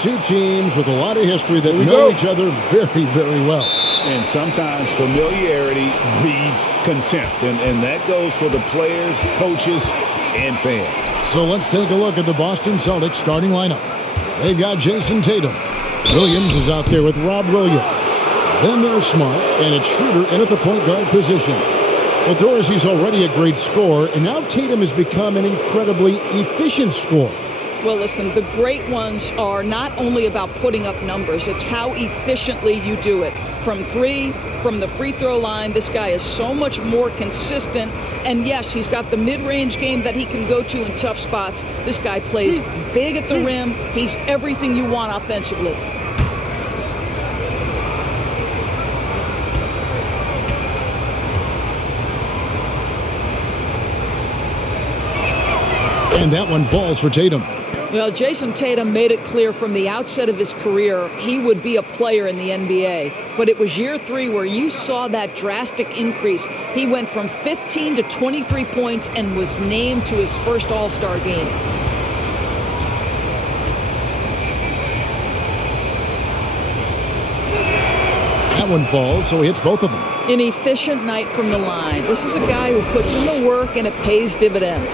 two teams with a lot of history that know each other very, very well. And sometimes familiarity breeds contempt. And that goes for the players, coaches, and fans. So let's take a look at the Boston Celtics starting lineup. They've got Jason Tatum. Williams is out there with Rob Williams. Then there's Smart, and it's Schroeder in at the point guard position. Well, Dorsey's already a great scorer, and now Tatum has become an incredibly efficient scorer. Well, listen, the great ones are not only about putting up numbers, it's how efficiently you do it. From three, from the free throw line, this guy is so much more consistent. And yes, he's got the mid-range game that he can go to in tough spots. This guy plays big at the rim. He's everything you want offensively. And that one falls for Tatum. Well, Jason Tatum made it clear from the outset of his career he would be a player in the NBA. But it was year 3 where you saw that drastic increase. He went from 15 to 23 points and was named to his first All-Star game. That one falls, so he hits both of them. An efficient night from the line. This is a guy who puts in the work and it pays dividends.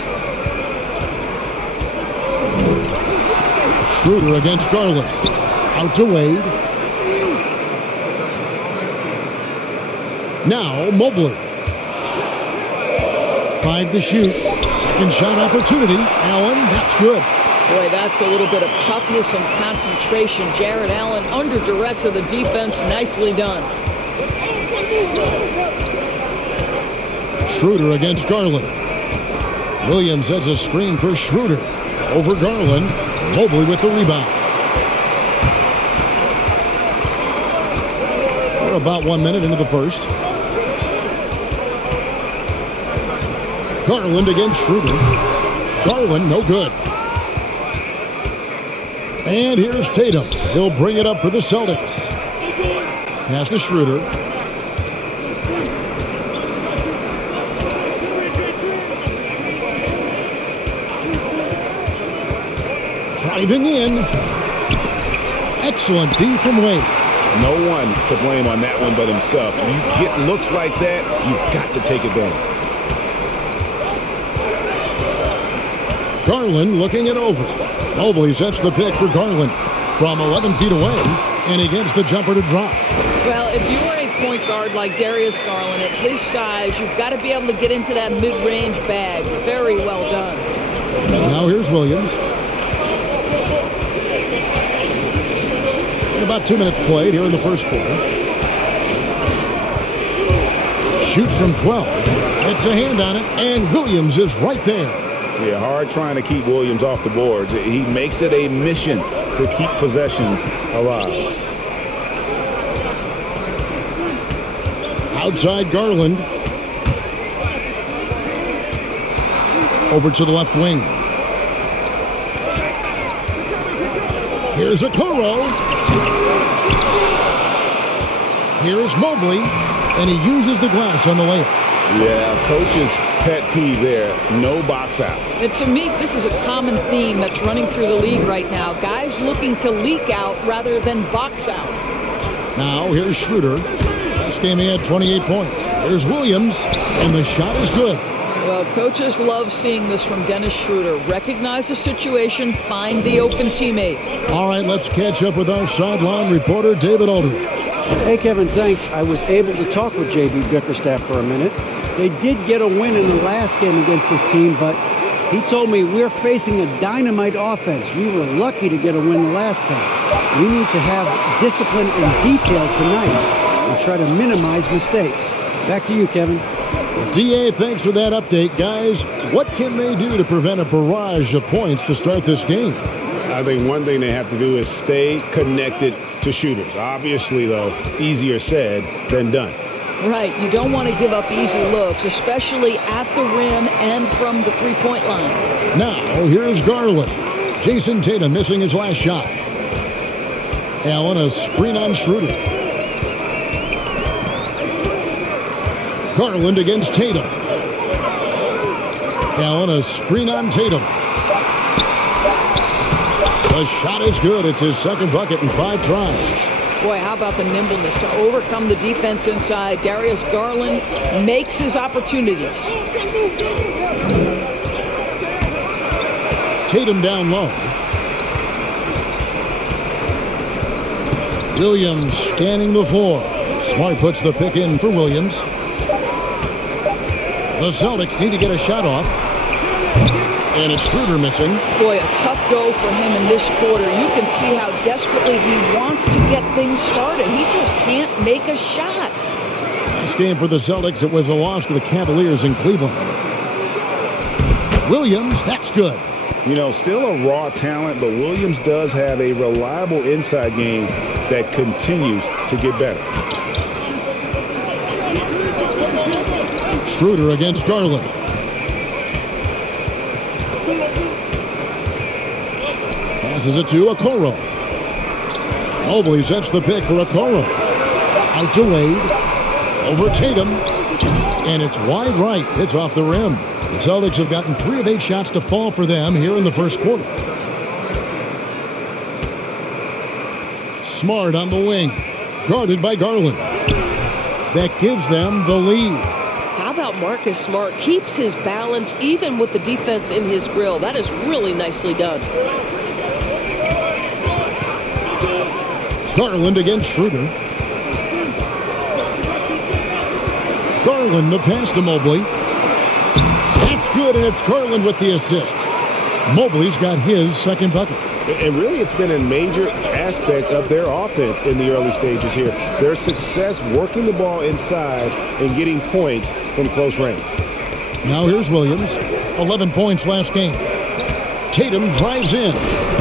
Schroeder against Garland. Out to Wade. Now Mobley. 5 to shoot. Second shot opportunity. Allen, that's good. Boy, that's a little bit of toughness and concentration. Jarrett Allen under duress of the defense. Nicely done. Schroeder against Garland. Williams sets a screen for Schroeder. Over Garland. Mobley with the rebound. We're about 1 minute into the first. Garland against Schroeder. Garland, no good. And here's Tatum. He'll bring it up for the Celtics. Pass to Schroeder. Driving in. Excellent D from Wade. No one to blame on that one but himself. When you get looks like that, you've got to take advantage. Garland looking it over. Mobley sets the pick for Garland from 11 feet away, and he gets the jumper to drop. Well, if you are a point guard like Darius Garland, at his size, you've got to be able to get into that mid-range bag. Very well done. Now here's Williams. About 2 minutes played here in the first quarter. Shoots from 12. Gets a hand on it, and Williams is right there. Yeah, hard trying to keep Williams off the boards. He makes it a mission to keep possessions alive. Outside Garland. Over to the left wing. Here's Okoro. Here's Mobley, and he uses the glass on the layup. Yeah, coach's pet peeve there, no box out. And to me, this is a common theme that's running through the league right now. Guys looking to leak out rather than box out. Now here's Schroeder. Last game he had 28 points. Here's Williams, and the shot is good. Well, coaches love seeing this from Dennis Schroeder. Recognize the situation, find the open teammate. All right, let's catch up with our sideline reporter, David Aldridge. Hey, Kevin, thanks. I was able to talk with J.B. Bickerstaff for a minute. They did get a win in the last game against this team, but he told me we're facing a dynamite offense. We were lucky to get a win the last time. We need to have discipline and detail tonight and try to minimize mistakes. Back to you, Kevin. D.A., thanks for that update, guys. What can they do to prevent a barrage of points to start this game? I think one thing they have to do is stay connected to shooters. Obviously, though, easier said than done. Right. You don't want to give up easy looks, especially at the rim and from the three-point line. Now, here's Garland. Jason Tatum missing his last shot. Allen, a screen on Schroeder. Garland against Tatum. Allen, a screen on Tatum. The shot is good. It's his second bucket in 5 tries. Boy, how about the nimbleness to overcome the defense inside. Darius Garland makes his opportunities. Tatum down low. Williams scanning the floor. Smart puts the pick in for Williams. The Celtics need to get a shot off. And it's Schroeder missing. Boy, a tough go for him in this quarter. You can see how desperately he wants to get things started. He just can't make a shot. This game for the Celtics, it was a loss to the Cavaliers in Cleveland. Williams, that's good. You know, still a raw talent, but Williams does have a reliable inside game that continues to get better. Schroeder against Garland. Passes it to Okoro. Mobley sets the pick for Okoro. Out to Wade. Over Tatum. And it's wide right. It's off the rim. The Celtics have gotten 3 of 8 shots to fall for them here in the first quarter. Smart on the wing. Guarded by Garland. That gives them the lead. How about Marcus Smart? Keeps his balance even with the defense in his grill. That is really nicely done. Garland against Schroeder. Garland the pass to Mobley. That's good, and it's Garland with the assist. Mobley's got his second bucket. And really, it's been a major aspect of their offense in the early stages here. Their success working the ball inside and getting points from close range. Now here's Williams. 11 points last game. Tatum drives in.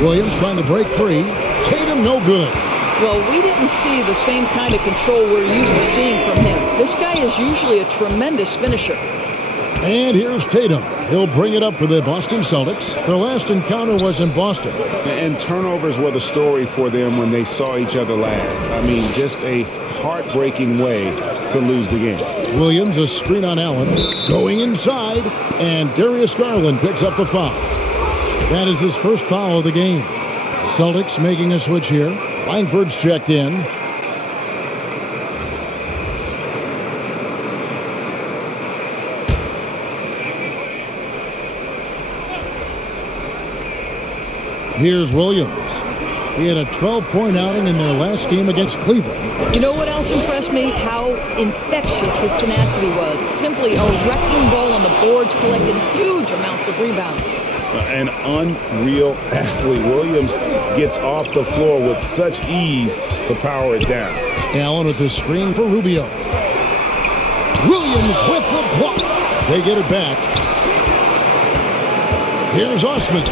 Williams trying to break free. Tatum no good. Well, we didn't see the same kind of control we're used to seeing from him. This guy is usually a tremendous finisher. And here's Tatum. He'll bring it up for the Boston Celtics. Their last encounter was in Boston. And turnovers were the story for them when they saw each other last. I mean, just a heartbreaking way to lose the game. Williams, a screen on Allen. Going inside, and Darius Garland picks up the foul. That is his first foul of the game. Celtics making a switch here. Langford's checked in. Here's Williams. He had a 12-point outing in their last game against Cleveland. You know what else impressed me? How infectious his tenacity was. Simply a wrecking ball on the boards, collected huge amounts of rebounds. An unreal athlete. Williams gets off the floor with such ease to power it down. Allen with the screen for Rubio. Williams with the block. They get it back. Here's Osman.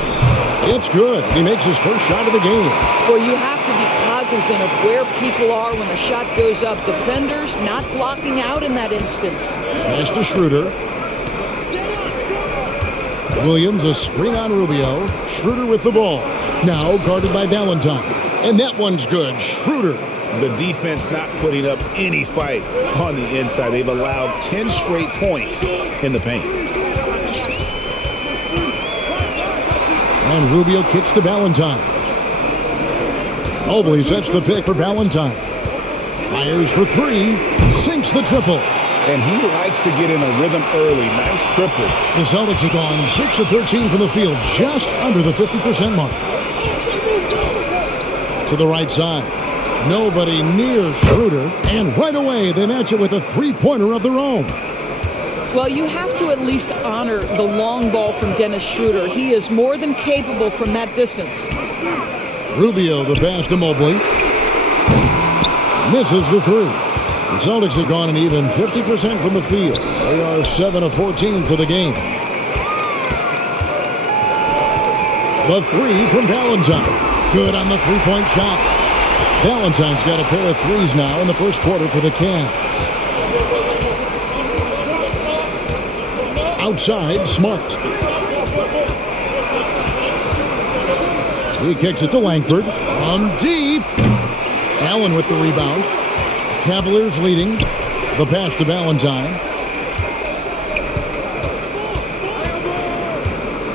It's good. He makes his first shot of the game. Well, you have to be cognizant of where people are when the shot goes up. Defenders not blocking out in that instance. Pass to Schroeder. Williams, a screen on Rubio. Schroeder with the ball. Now guarded by Valentine. And that one's good. Schroeder. The defense not putting up any fight on the inside. They've allowed 10 straight points in the paint. And Rubio kicks to Valentine. Mobley sets the pick for Valentine. Fires for 3. Sinks the triple. And he likes to get in a rhythm early. Nice triple. The Celtics have gone 6 of 13 from the field, just under the 50% mark. To the right side. Nobody near Schroeder. And right away, they match it with a three-pointer of their own. Well, you have to at least honor the long ball from Dennis Schroeder. He is more than capable from that distance. Rubio, the pass to Mobley. Misses the 3. The Celtics have gone an even 50% from the field. They are 7 of 14 for the game. The 3 from Valentine. Good on the three-point shot. Valentine's got a pair of threes now in the first quarter for the Cavs. Outside, Smart. He kicks it to Langford. From deep. Allen with the rebound. Cavaliers leading. The pass to Valentine.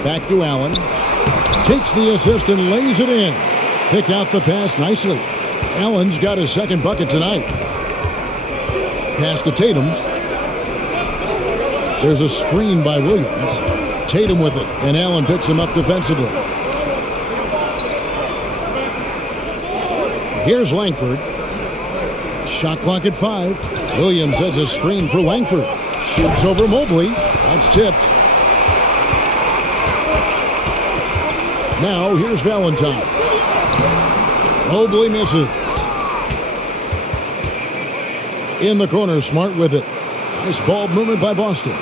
Back to Allen. Takes the assist and lays it in. Pick out the pass nicely. Allen's got his second bucket tonight. Pass to Tatum. There's a screen by Williams. Tatum with it, and Allen picks him up defensively. Here's Langford. Shot clock at 5. Williams has a screen for Langford. Shoots over Mobley. That's tipped. Now here's Valentine. Mobley misses. In the corner, Smart with it. Nice ball movement by Boston.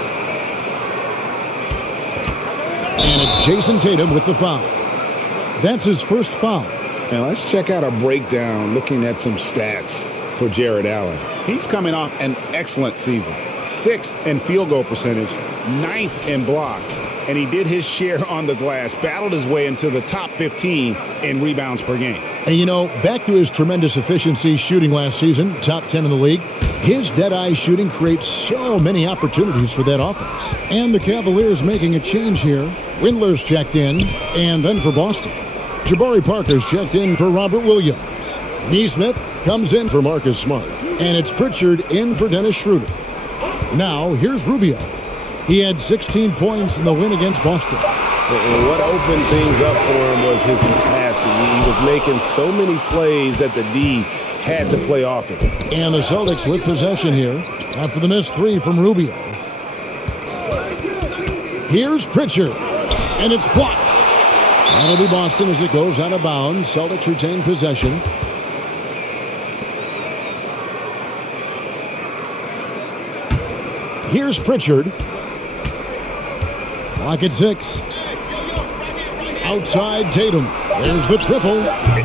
And it's Jason Tatum with the foul. That's his first foul. Now let's check out a breakdown looking at some stats for Jared Allen. He's coming off an excellent season. 6th in field goal percentage, 9th in blocks, and he did his share on the glass, battled his way into the top 15 in rebounds per game. And, you know, back to his tremendous efficiency shooting last season, top 10 in the league, his dead-eye shooting creates so many opportunities for that offense. And the Cavaliers making a change here. Windler's checked in, and then for Boston, Jabari Parker's checked in for Robert Williams. Neesmith comes in for Marcus Smart, and it's Pritchard in for Dennis Schroeder. Now, here's Rubio. He had 16 points in the win against Boston. And what opened things up for him was his passing. He was making so many plays that the D had to play off it. And the Celtics with possession here after the missed 3 from Rubio. Here's Pritchard, and it's blocked. That'll be Boston as it goes out of bounds. Celtics retain possession. Here's Pritchard. Clock at 6. Outside Tatum. There's the triple.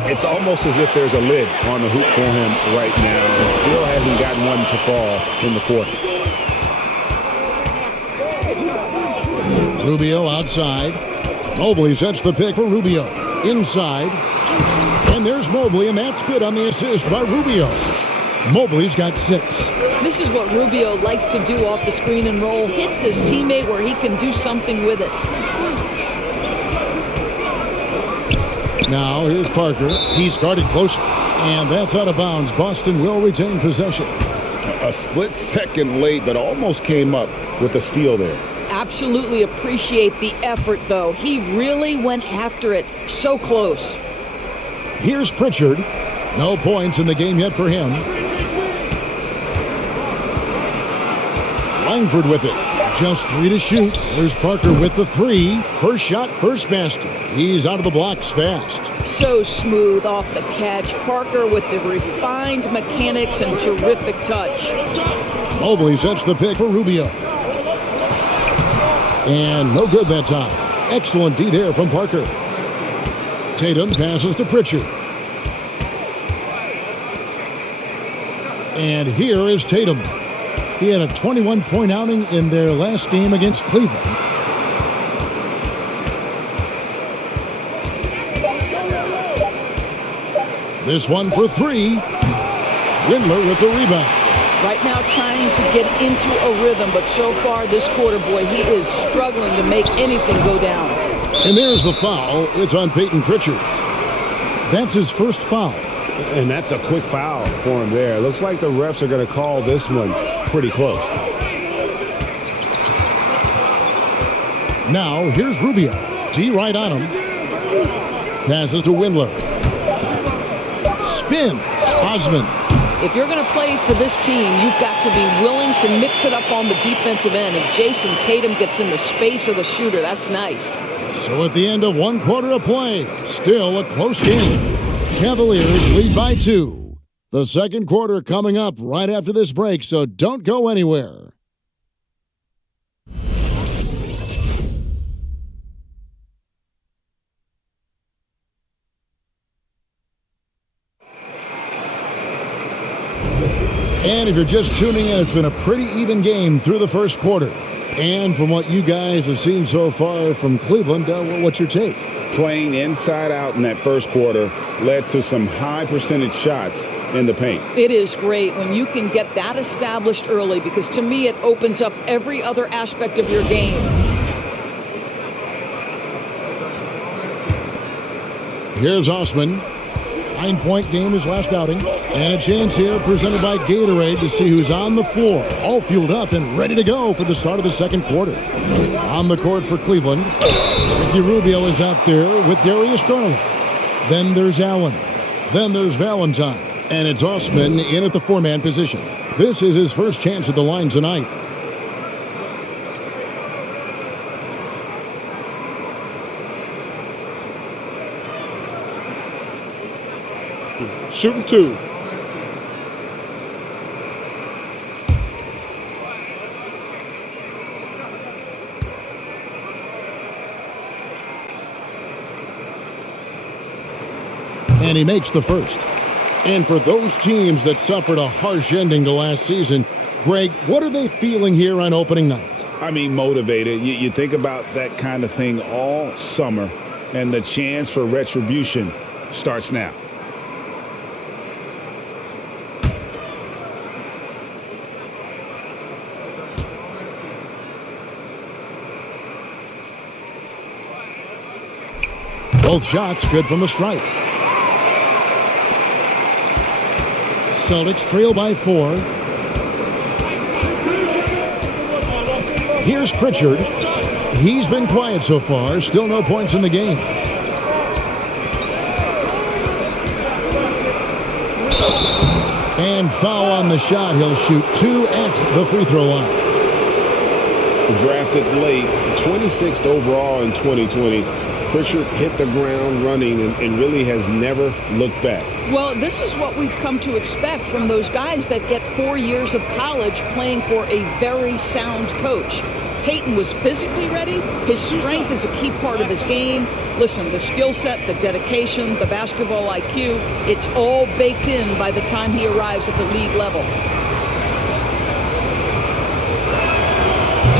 It's almost as if there's a lid on the hoop for him right now. He still hasn't gotten one to fall in the quarter. Rubio outside. Mobley sets the pick for Rubio. Inside. And there's Mobley, and that's good on the assist by Rubio. Mobley's got 6. This is what Rubio likes to do off the screen and roll. Hits his teammate where he can do something with it. Now here's Parker. He's guarded close, and that's out of bounds. Boston will retain possession. A split second late, but almost came up with a steal there. Absolutely appreciate the effort, though. He really went after it. So close. Here's Pritchard. No points in the game yet for him. Langford with it. Just 3 to shoot. There's Parker with the 3. First shot, first basket. He's out of the blocks fast. So smooth off the catch. Parker with the refined mechanics and terrific touch. Mobley sets the pick for Rubio. And no good that time. Excellent D there from Parker. Tatum passes to Pritchard. And here is Tatum. He had a 21-point outing in their last game against Cleveland. This one for 3. Windler with the rebound. Right now trying to get into a rhythm, but so far this quarter, boy, he is struggling to make anything go down. And there's the foul. It's on Peyton Pritchard. That's his first foul. And that's a quick foul for him there. Looks like the refs are going to call this one pretty close. Now, here's Rubio. T right on him. Passes to Windler. Spins. Osman. If you're going to play for this team, you've got to be willing to mix it up on the defensive end. And Jason Tatum gets in the space of the shooter. That's nice. So at the end of 1 quarter of play, still a close game. Cavaliers lead by 2. The second quarter coming up right after this break, so don't go anywhere. And if you're just tuning in, it's been a pretty even game through the first quarter. And from what you guys have seen so far from Cleveland, what's your take? Playing inside out in that first quarter led to some high percentage shots in the paint. It is great when you can get that established early, because to me it opens up every other aspect of your game. Here's Osman. 9-point game his last outing. And a chance here presented by Gatorade to see who's on the floor. All fueled up and ready to go for the start of the second quarter. On the court for Cleveland, Ricky Rubio is out there with Darius Garland. Then there's Allen. Then there's Valentine. And it's Osman in at the four-man position. This is his first chance at the line tonight. Shooting two. And he makes the first. And for those teams that suffered a harsh ending to last season, Greg, what are they feeling here on opening night? I mean, motivated. You think about that kind of thing all summer, and the chance for retribution starts now. Both shots good from the stripe. Celtics trail by 4. Here's Pritchard. He's been quiet so far. Still no points in the game. And foul on the shot. He'll shoot 2 at the free throw line. Drafted late, 26th overall in 2020. Pritchard hit the ground running and really has never looked back. Well, this is what we've come to expect from those guys that get 4 years of college playing for a very sound coach. Peyton was physically ready. His strength is a key part of his game. Listen, the skill set, the dedication, the basketball IQ, it's all baked in by the time he arrives at the league level.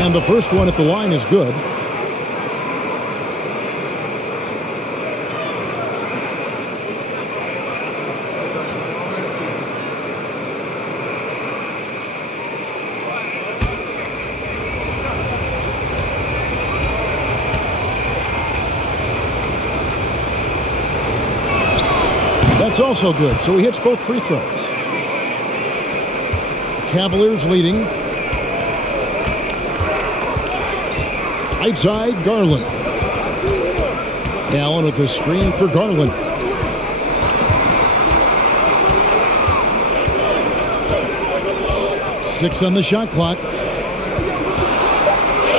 And the first one at the line is good. That's also good, so he hits both free throws. Cavaliers leading. Right side, Garland. Allen with the screen for Garland. Six on the shot clock.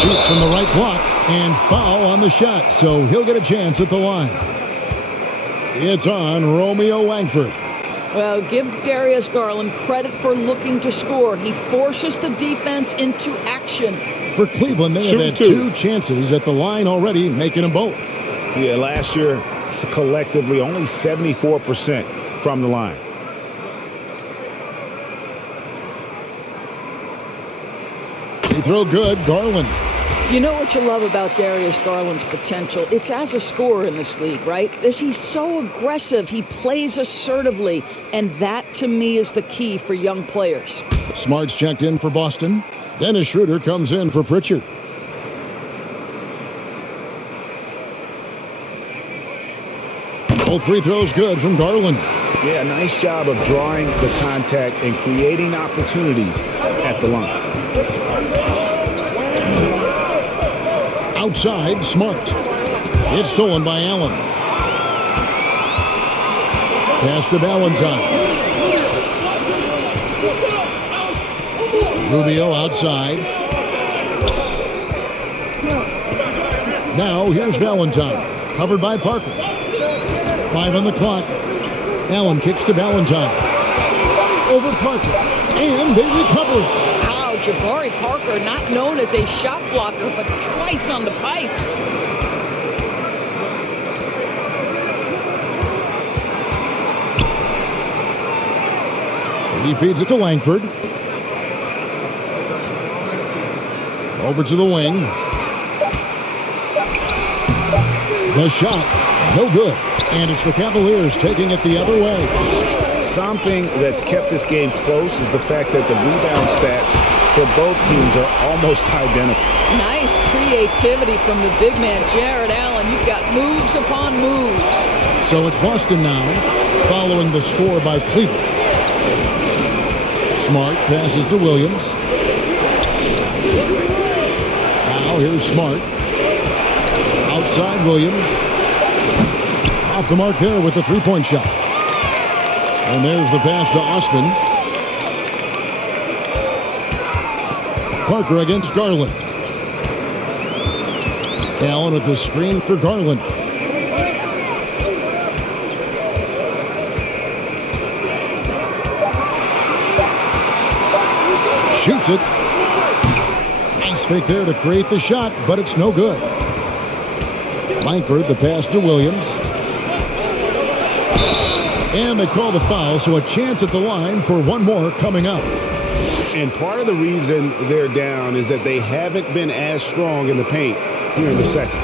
Shoots from the right block and foul on the shot, so he'll get a chance at the line. It's on Romeo Langford. Well, give Darius Garland credit for looking to score. He forces the defense into action. For Cleveland, they have had 2 chances at the line already, making them both. Yeah, last year, collectively, only 74% from the line. Free throw good, Garland. You know what you love about Darius Garland's potential? It's as a scorer in this league, right? He's so aggressive. He plays assertively. And that, to me, is the key for young players. Smart's checked in for Boston. Dennis Schroeder comes in for Pritchard. Both free throws good from Garland. Yeah, nice job of drawing the contact and creating opportunities at the line. Outside, Smart. It's stolen by Allen. Pass to Valentine. Rubio outside. Now here's Valentine. Covered by Parker. 5 on the clock. Allen kicks to Valentine. Over Parker. And they recover it. Jabari Parker, not known as a shot blocker, but twice on the pipes. He feeds it to Langford. Over to the wing. The shot, no good. And it's the Cavaliers taking it the other way. Something that's kept this game close is the fact that the rebound stats for both teams are almost identical. Nice creativity from the big man, Jared Allen. You've got moves upon moves. So it's Boston now, following the score by Cleveland. Smart passes to Williams. Now here's Smart. Outside Williams. Off the mark there with the three-point shot. And there's the pass to Osman. Parker against Garland. Allen with the screen for Garland. Shoots it. Nice fake there to create the shot, but it's no good. Langford, the pass to Williams. And they call the foul, so a chance at the line for one more coming up. And part of the reason they're down is that they haven't been as strong in the paint here in the second.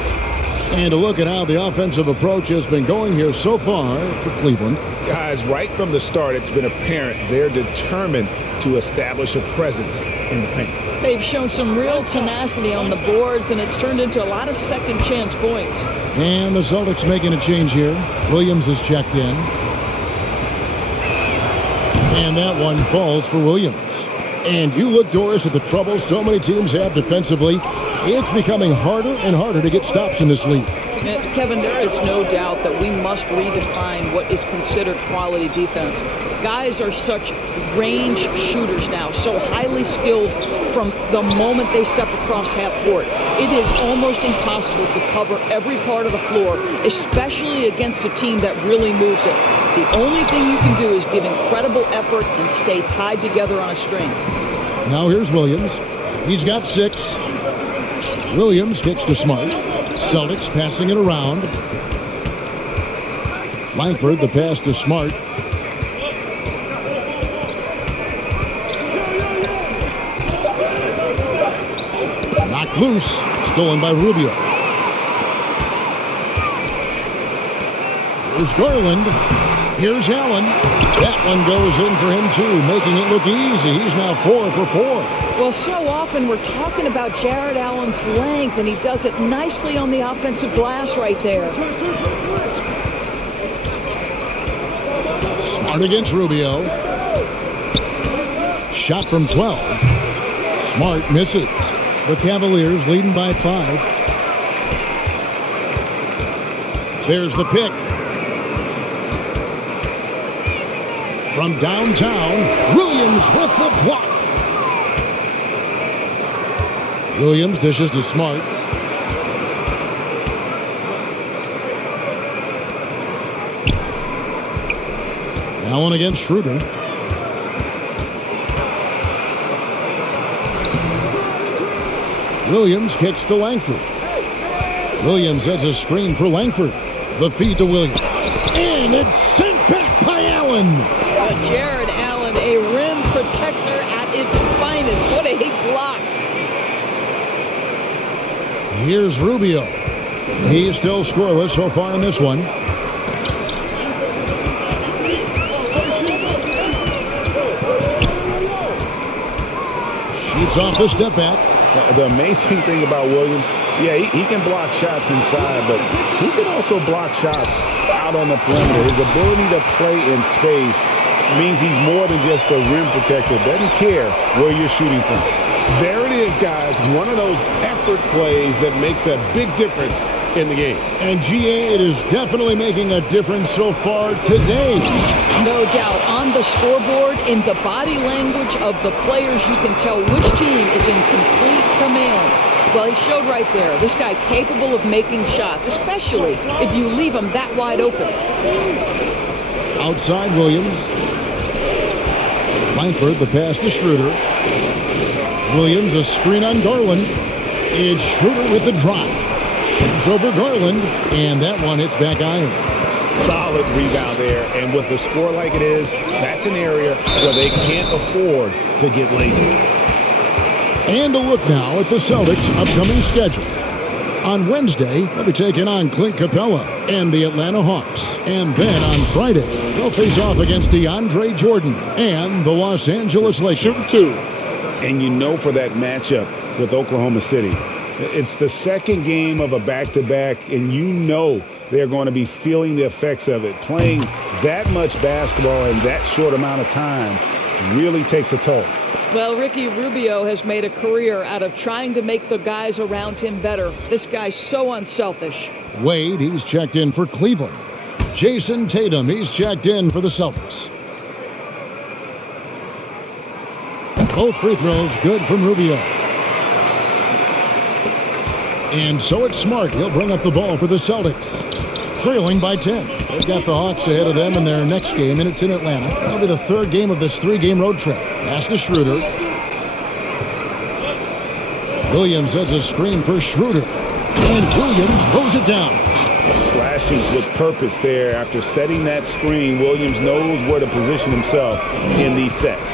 And a look at how the offensive approach has been going here so far for Cleveland. Guys, right from the start, it's been apparent they're determined to establish a presence in the paint. They've shown some real tenacity on the boards, and it's turned into a lot of second chance points. And the Celtics making a change here. Williams is checked in. And that one falls for Williams. And you look, Doris, at the trouble so many teams have defensively. It's becoming harder and harder to get stops in this league. Kevin, there is no doubt that we must redefine what is considered quality defense. Guys are such range shooters now, so highly skilled from the moment they step across half court. It is almost impossible to cover every part of the floor, especially against a team that really moves it. The only thing you can do is give incredible effort and stay tied together on a string. Now here's Williams. He's got 6. Williams kicks to Smart. Celtics passing it around. Langford, the pass to Smart. Knocked loose. Stolen by Rubio. Here's Garland. Here's Allen. That one goes in for him, too, making it look easy. He's now 4 for 4. Well, so often we're talking about Jared Allen's length, and he does it nicely on the offensive glass right there. Smart against Rubio. Shot from 12. Smart misses. The Cavaliers leading by 5. There's the pick. From downtown, Williams with the block. Williams dishes to Smart. Allen against Schroeder. Williams kicks to Langford. Williams has a screen for Langford. The feed to Williams. And it's sent back by Allen. Jared Allen, a rim protector at its finest. What a block. Here's Rubio. He's still scoreless so far in this one. Shoots off the step back. The amazing thing about Williams, yeah, he can block shots inside, but he can also block shots out on the perimeter. His ability to play in space means he's more than just a rim protector. Doesn't care where you're shooting from. There it is, guys. One of those effort plays that makes a big difference in the game. And GA, it is definitely making a difference so far today. No doubt. On the scoreboard, in the body language of the players, you can tell which team is in complete command. Well, he showed right there. This guy capable of making shots, especially if you leave him that wide open. Outside Williams. Langford, the pass to Schroeder. Williams, a screen on Garland. It's Schroeder with the drive. It's over Garland, and that one hits back iron. Solid rebound there, and with the score like it is, that's an area where they can't afford to get lazy. And a look now at the Celtics' upcoming schedule. On Wednesday, they'll be taking on Clint Capella and the Atlanta Hawks. And then on Friday, they'll face off against DeAndre Jordan and the Los Angeles Lakers. Shooting 2. And you know for that matchup with Oklahoma City, it's the second game of a back-to-back, and you know they're going to be feeling the effects of it. Playing that much basketball in that short amount of time really takes a toll. Well, Ricky Rubio has made a career out of trying to make the guys around him better. This guy's so unselfish. Wade, he's checked in for Cleveland. Jason Tatum, he's checked in for the Celtics. Both free throws good from Rubio. And so it's Smart. He'll bring up the ball for the Celtics. Trailing by 10. They've got the Hawks ahead of them in their next game, and it's in Atlanta. That'll be the third game of this three-game road trip. Pass to Schroeder. Williams has a screen for Schroeder. And Williams throws it down. Slashing with purpose there. After setting that screen, Williams knows where to position himself in these sets.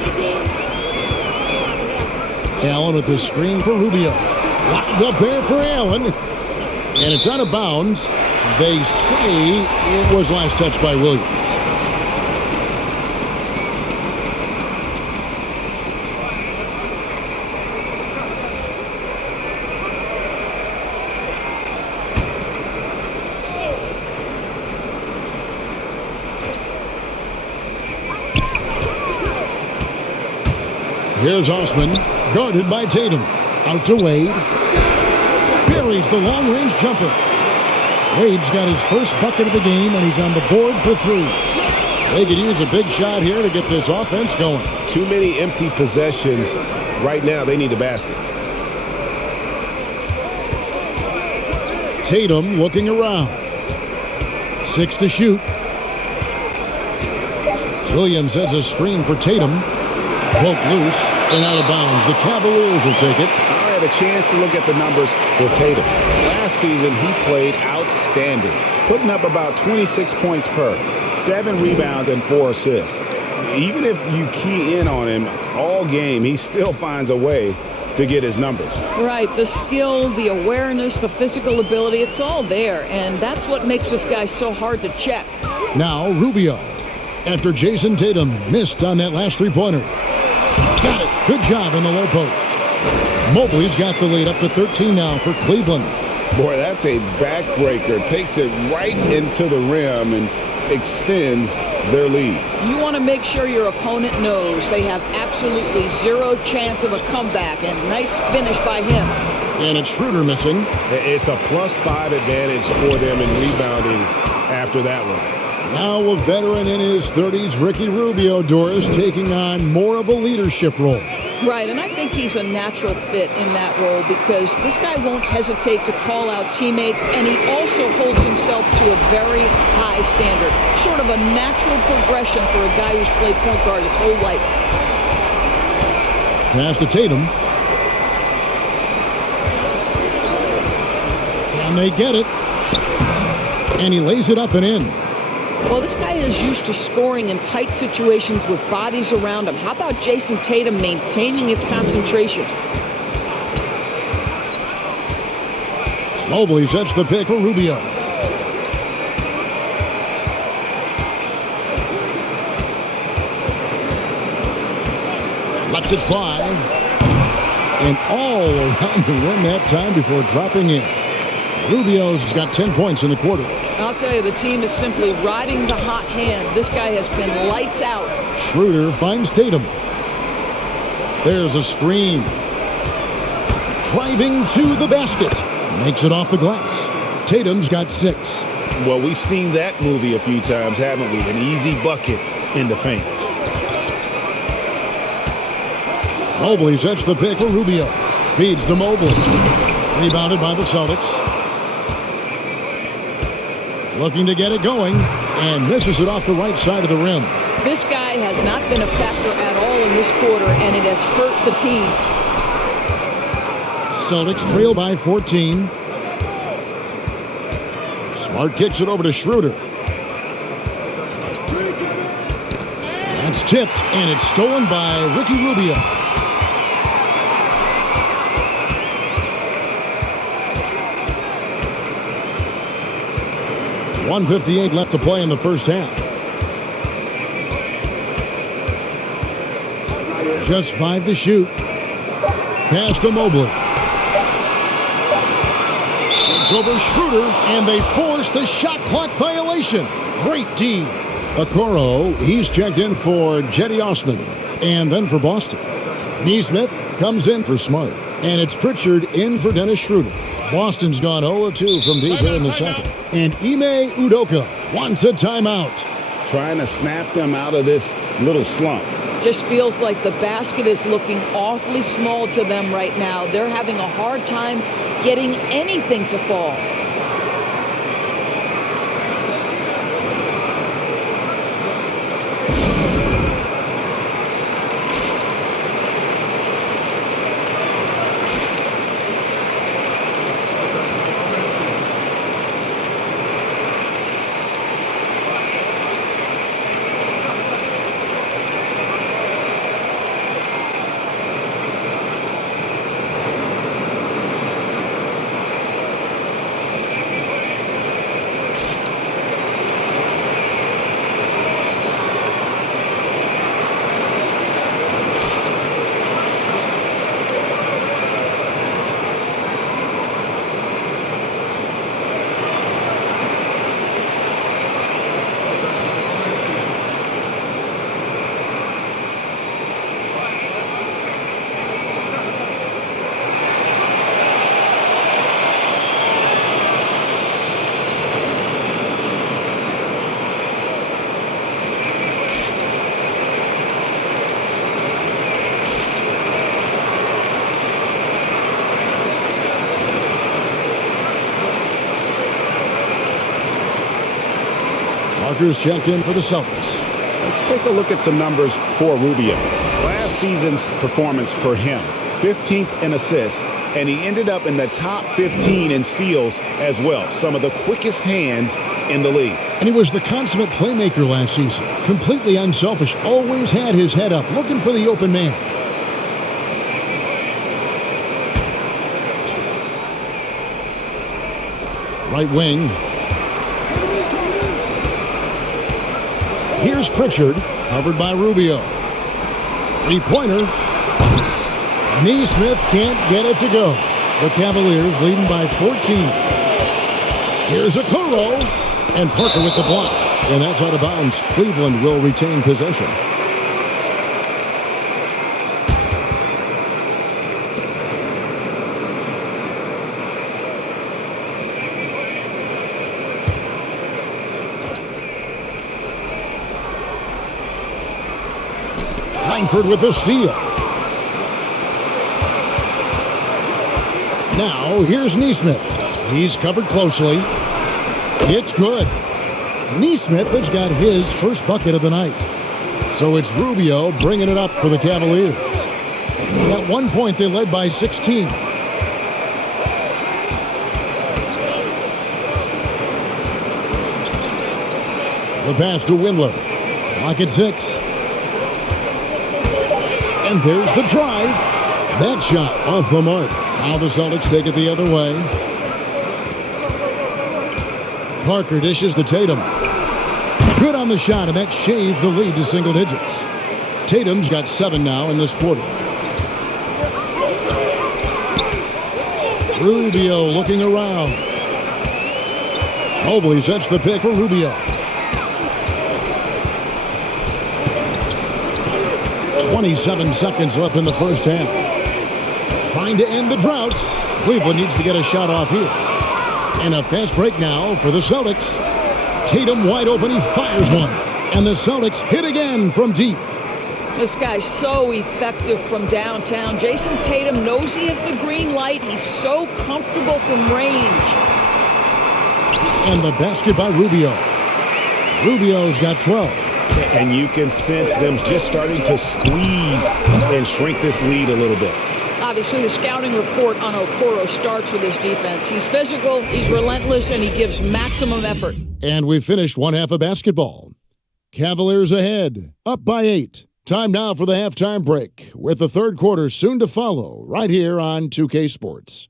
Allen with the screen for Rubio. Lined up there for Allen. And it's out of bounds. They say it was last touched by Williams. Here's Osman, guarded by Tatum. Out to Wade. Buries the long-range jumper. Wade's got his first bucket of the game, and he's on the board for three. They could use a big shot here to get this offense going. Too many empty possessions. Right now, they need a basket. Tatum looking around. 6 to shoot. Williams has a screen for Tatum. Poke loose and out of bounds. The Cavaliers will take it. I had a chance to look at the numbers for Tatum. Last season, he played outstanding, putting up about 26 points per, 7 rebounds and 4 assists. Even if you key in on him all game, he still finds a way to get his numbers. Right, the skill, the awareness, the physical ability, it's all there, and that's what makes this guy so hard to check. Now Rubio, after Jason Tatum missed on that last three-pointer. Got it. Good job in the low post. Mobley's got the lead up to 13 now for Cleveland. Boy, that's a backbreaker. Takes it right into the rim and extends their lead. You want to make sure your opponent knows they have absolutely zero chance of a comeback, and nice finish by him. And it's Schroeder missing. It's a +5 advantage for them in rebounding after that one. Now a veteran in his 30s, Ricky Rubio, Doris, taking on more of a leadership role. Right, and I think he's a natural fit in that role because this guy won't hesitate to call out teammates, and he also holds himself to a very high standard. Sort of a natural progression for a guy who's played point guard his whole life. Pass to Tatum. Can they get it? And he lays it up and in. Well, this guy is used to scoring in tight situations with bodies around him. How about Jason Tatum maintaining his concentration? Mobley sets the pick for Rubio. Lets it fly. And all around the rim that time before dropping in. Rubio's got 10 points in the quarter. I'll tell you, the team is simply riding the hot hand. This guy has been lights out. Schroeder finds Tatum. There's a screen. Driving to the basket. Makes it off the glass. Tatum's got 6. Well, we've seen that movie a few times, haven't we? An easy bucket in the paint. Mobley sets the pick for Rubio. Feeds to Mobley. Rebounded by the Celtics. Looking to get it going, and misses it off the right side of the rim. This guy has not been a factor at all in this quarter, and it has hurt the team. Celtics trail by 14. Smart kicks it over to Schroeder. That's tipped, and it's stolen by Ricky Rubio. .158 left to play in the first half. Just 5 to shoot. Pass to Mobley. It's over Schroeder, and they force the shot clock violation. Great D. Okoro, he's checked in for Jetty Osman, and then for Boston. Neesmith comes in for Smart, and it's Pritchard in for Dennis Schroeder. Boston's gone 0-2 from deep here in the second. And Ime Udoka wants a timeout. Trying to snap them out of this little slump. Just feels like the basket is looking awfully small to them right now. They're having a hard time getting anything to fall. Parker's checked in for the Celtics. Let's take a look at some numbers for Rubio. Last season's performance for him, 15th in assists, and he ended up in the top 15 in steals as well. Some of the quickest hands in the league. And he was the consummate playmaker last season. Completely unselfish, always had his head up, looking for the open man. Right wing. Here's Pritchard, covered by Rubio. Three-pointer. Neesmith can't get it to go. The Cavaliers leading by 14. Here's Okoro, and Parker with the block. And that's out of bounds. Cleveland will retain possession. Langford with the steal. Now, here's Neesmith. He's covered closely. It's good. Neesmith has got his first bucket of the night. So it's Rubio bringing it up for the Cavaliers. At one point, they led by 16. The pass to Windler. Clock at 6. And there's the drive. That shot off the mark. Now the Celtics take it the other way. Parker dishes to Tatum. Good on the shot, and that shaves the lead to single digits. Tatum's got 7 now in this quarter. Rubio looking around. Mobley sets the pick for Rubio. 27 seconds left in the first half. Trying to end the drought. Cleveland needs to get a shot off here. And a fast break now for the Celtics. Tatum wide open. He fires one. And the Celtics hit again from deep. This guy's so effective from downtown. Jason Tatum knows he has the green light. He's so comfortable from range. And the basket by Rubio. Rubio's got 12. And you can sense them just starting to squeeze and shrink this lead a little bit. Obviously, the scouting report on Okoro starts with his defense. He's physical, he's relentless, and he gives maximum effort. And we finished one half of basketball. Cavaliers ahead, up by 8. Time now for the halftime break, with the third quarter soon to follow, right here on 2K Sports.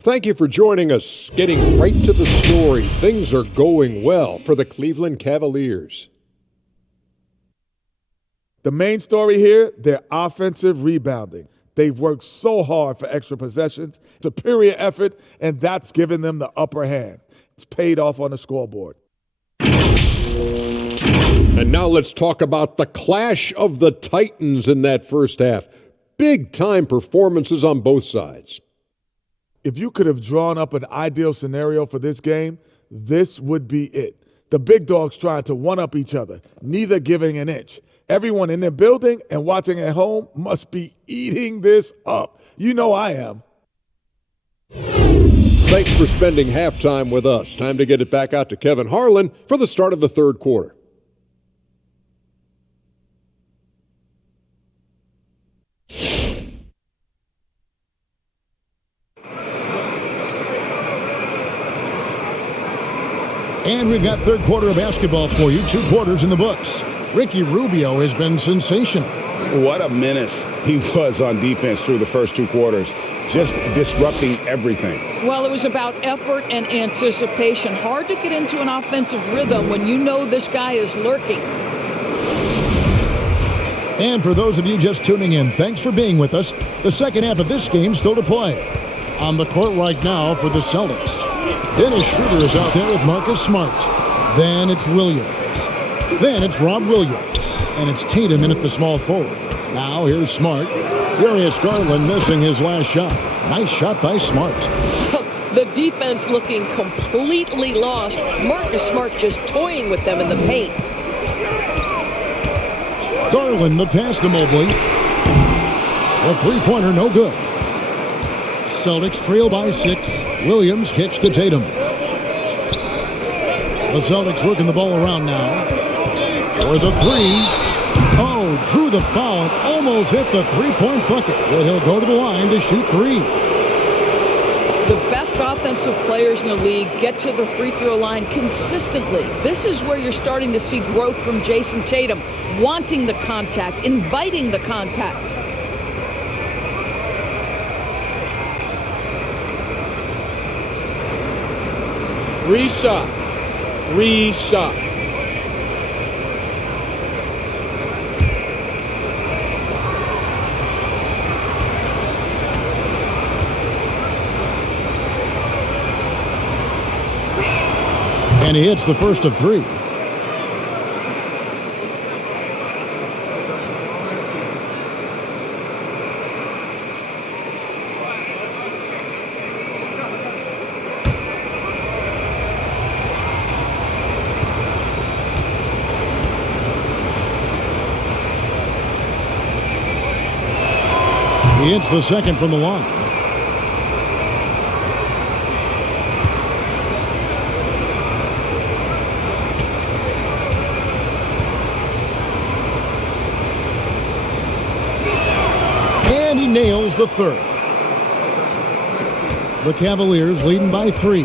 Thank you for joining us. Getting right to the story, things are going well for the Cleveland Cavaliers. The main story here, their offensive rebounding. They've worked so hard for extra possessions, superior effort, and that's given them the upper hand. It's paid off on the scoreboard. And now let's talk about the clash of the Titans in that first half. Big-time performances on both sides. If you could have drawn up an ideal scenario for this game, this would be it. The big dogs trying to one-up each other, neither giving an inch. Everyone in their building and watching at home must be eating this up. You know I am. Thanks for spending halftime with us. Time to get it back out to Kevin Harlan for the start of the third quarter. And we've got third quarter of basketball for you. 2 quarters in the books. Ricky Rubio has been sensational. What a menace he was on defense through the first 2 quarters. Just disrupting everything. Well, it was about effort and anticipation. Hard to get into an offensive rhythm when you know this guy is lurking. And for those of you just tuning in, thanks for being with us. The second half of this game still to play. On the court right now for the Celtics. Dennis Schroeder is out there with Marcus Smart. Then it's Williams. Then it's Rob Williams. And it's Tatum in at the small forward. Now here's Smart. Darius Garland missing his last shot. Nice shot by Smart. The defense looking completely lost. Marcus Smart just toying with them in the paint. Garland the pass to Mobley. The three-pointer no good. Celtics trail by 6. Williams kicks to Tatum. The Celtics working the ball around now. For the 3. Oh, drew the foul and almost hit the three-point bucket. But he'll go to the line to shoot 3. The best offensive players in the league get to the free throw line consistently. This is where you're starting to see growth from Jason Tatum, wanting the contact, inviting the contact. Three shots. And he hits the first of 3. He hits the second from the line. And he nails the third. The Cavaliers leading by 3.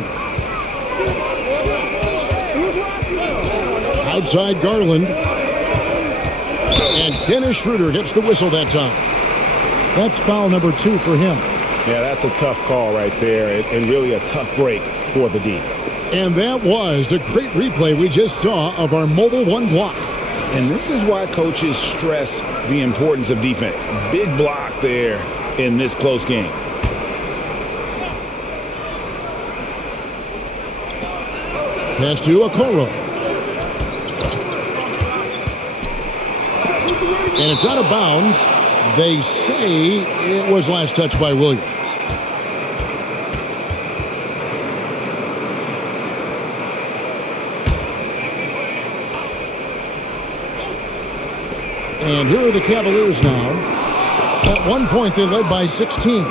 Outside Garland. And Dennis Schroeder gets the whistle that time. That's foul number 2 for him. Yeah, that's a tough call right there, and really a tough break for the D. And that was a great replay we just saw of our Mobile One block. And this is why coaches stress the importance of defense. Big block there in this close game. Pass to Okoro. And it's out of bounds. They say it was last touched by Williams. And here are the Cavaliers now. At one point, they led by 16.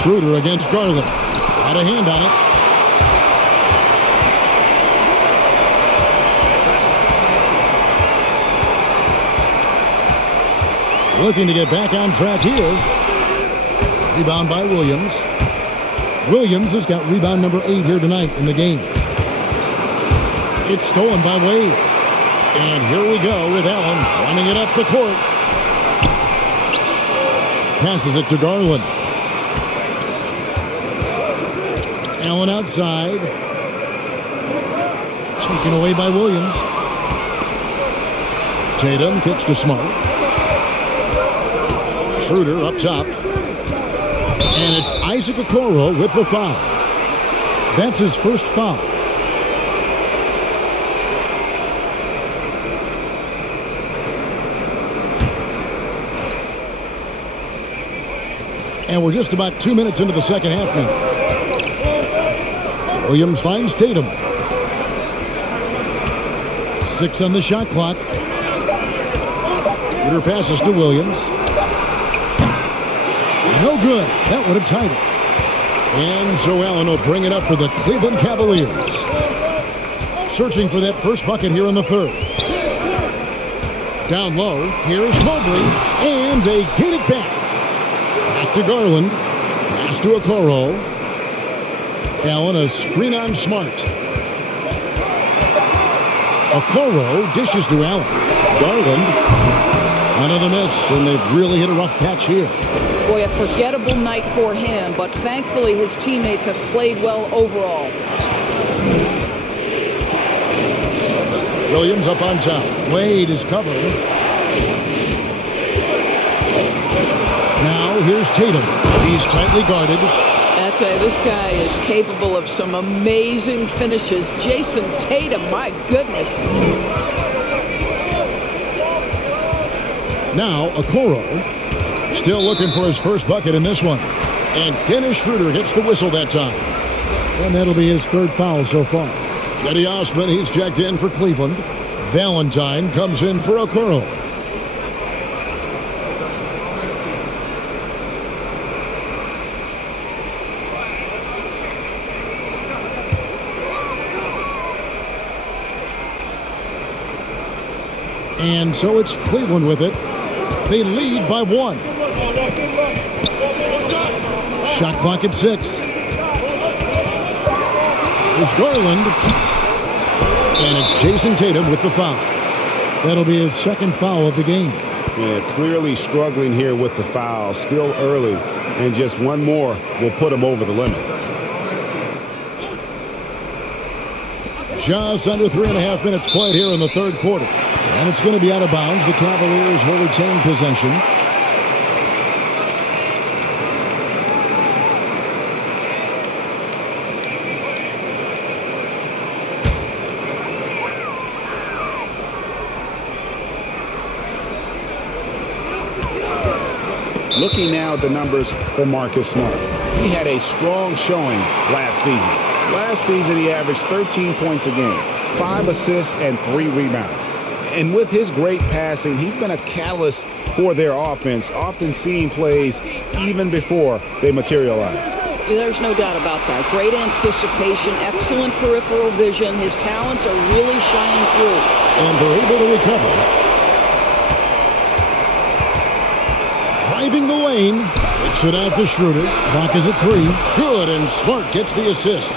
Schroeder against Garland. Had a hand on it. Looking to get back on track here. Rebound by Williams. Williams has got rebound number 8 here tonight in the game. It's stolen by Wade. And here we go with Allen running it up the court. Passes it to Garland. Allen outside. Taken away by Williams. Tatum kicks to Smart. Schroeder up top. And it's Isaac Okoro with the foul. That's his first foul. And we're just about 2 minutes into the second half now. Williams finds Tatum. 6 on the shot clock. Schroeder passes to Williams. No good. That would have tied it. And so Allen will bring it up for the Cleveland Cavaliers. Searching for that first bucket here in the third. Down low. Here's Mobley. And they get it back. Back to Garland. Pass to Okoro. Allen, a screen on Smart. Okoro dishes to Allen. Garland. Another miss, and they've really hit a rough patch here. Boy, a forgettable night for him, but thankfully his teammates have played well overall. Williams up on top. Wade is covering. Now here's Tatum. He's tightly guarded. I tell you, this guy is capable of some amazing finishes. Jason Tatum, my goodness. Now Okoro still looking for his first bucket in this one. And Dennis Schroeder gets the whistle that time. And that'll be his third foul so far. Eddie Osman, he's checked in for Cleveland. Valentine comes in for Okoro. And so it's Cleveland with it. They lead by 1. Shot clock at 6. There's Garland. And it's Jason Tatum with the foul. That'll be his second foul of the game. Yeah, clearly struggling here with the foul. Still early. And just one more will put him over the limit. Just under 3.5 minutes played here in the third quarter. And it's going to be out of bounds. The Cavaliers will retain possession. Looking now at the numbers for Marcus Smart. He had a strong showing last season. Last season, he averaged 13 points a game, 5 assists, and 3 rebounds. And with his great passing, he's been a catalyst for their offense, often seeing plays even before they materialize. There's no doubt about that. Great anticipation, excellent peripheral vision. His talents are really shining through. And they're able to recover. Driving the lane. Kicks it out to Schroeder. Clock is at 3. Good, and Smart gets the assist.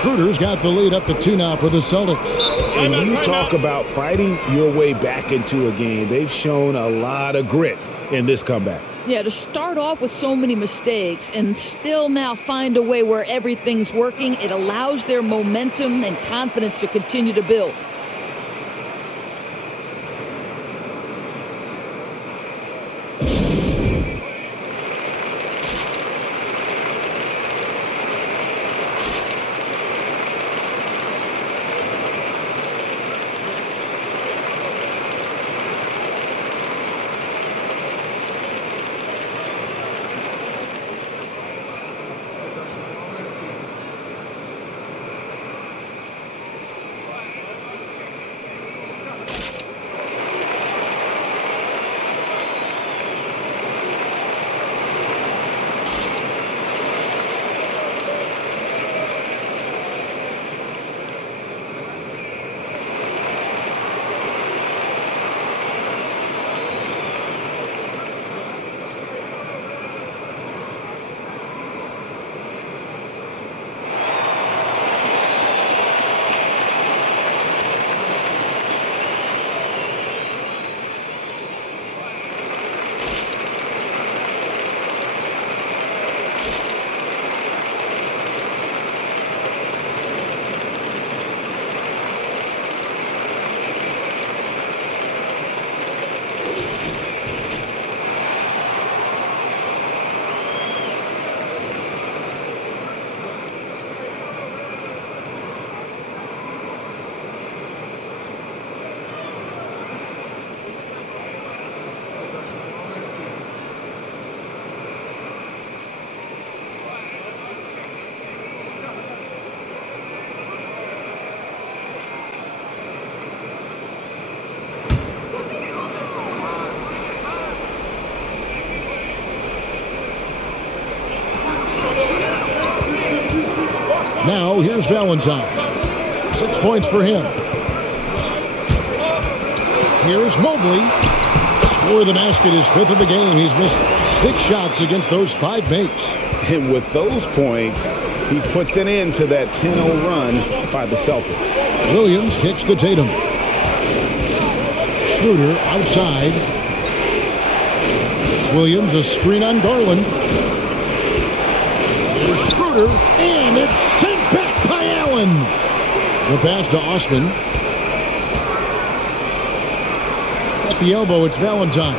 Schroeder's got the lead up to 2 now for the Celtics. And you talk about fighting your way back into a game. They've shown a lot of grit in this comeback. Yeah, to start off with so many mistakes and still now find a way where everything's working, it allows their momentum and confidence to continue to build. Now here's Valentine. 6 points for him. Here's Mobley. Score of the basket is 5th of the game. He's missed 6 shots against those 5 mates. And with those points, he puts an end to that 10-0 run by the Celtics. Williams kicks to Tatum. Schroeder outside. Williams a screen on Garland. Here's Schroeder, and it's sent back by Allen. The pass to Osman. At the elbow, it's Valentine.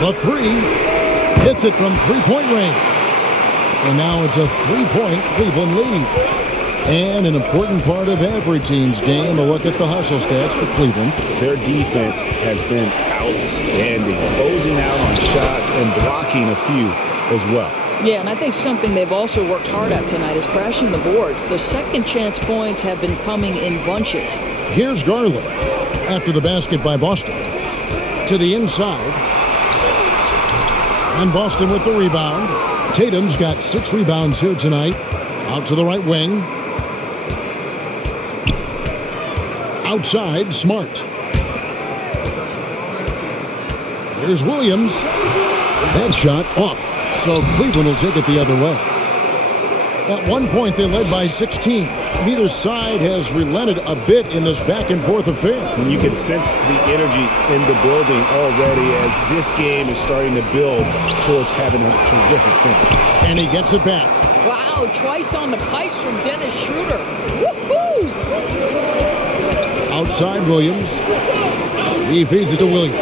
The 3 hits it from 3-point range. And now it's a 3-point Cleveland lead. And an important part of every team's game, a look at the hustle stats for Cleveland. Their defense has been outstanding, closing out on shots and blocking a few as well. Yeah, and I think something they've also worked hard at tonight is crashing the boards. The second chance points have been coming in bunches. Here's Garland after the basket by Boston. To the inside. And Boston with the rebound. Tatum's got 6 rebounds here tonight. Out to the right wing. Outside, Smart. Here's Williams. That shot off. So Cleveland will take it the other way. At one point, they led by 16. Neither side has relented a bit in this back-and-forth affair. You can sense the energy in the building already as this game is starting to build towards having a terrific finish. And he gets it back. Wow, twice on the pipes from Dennis Schroeder. Woohoo! Outside Williams. He feeds it to Williams.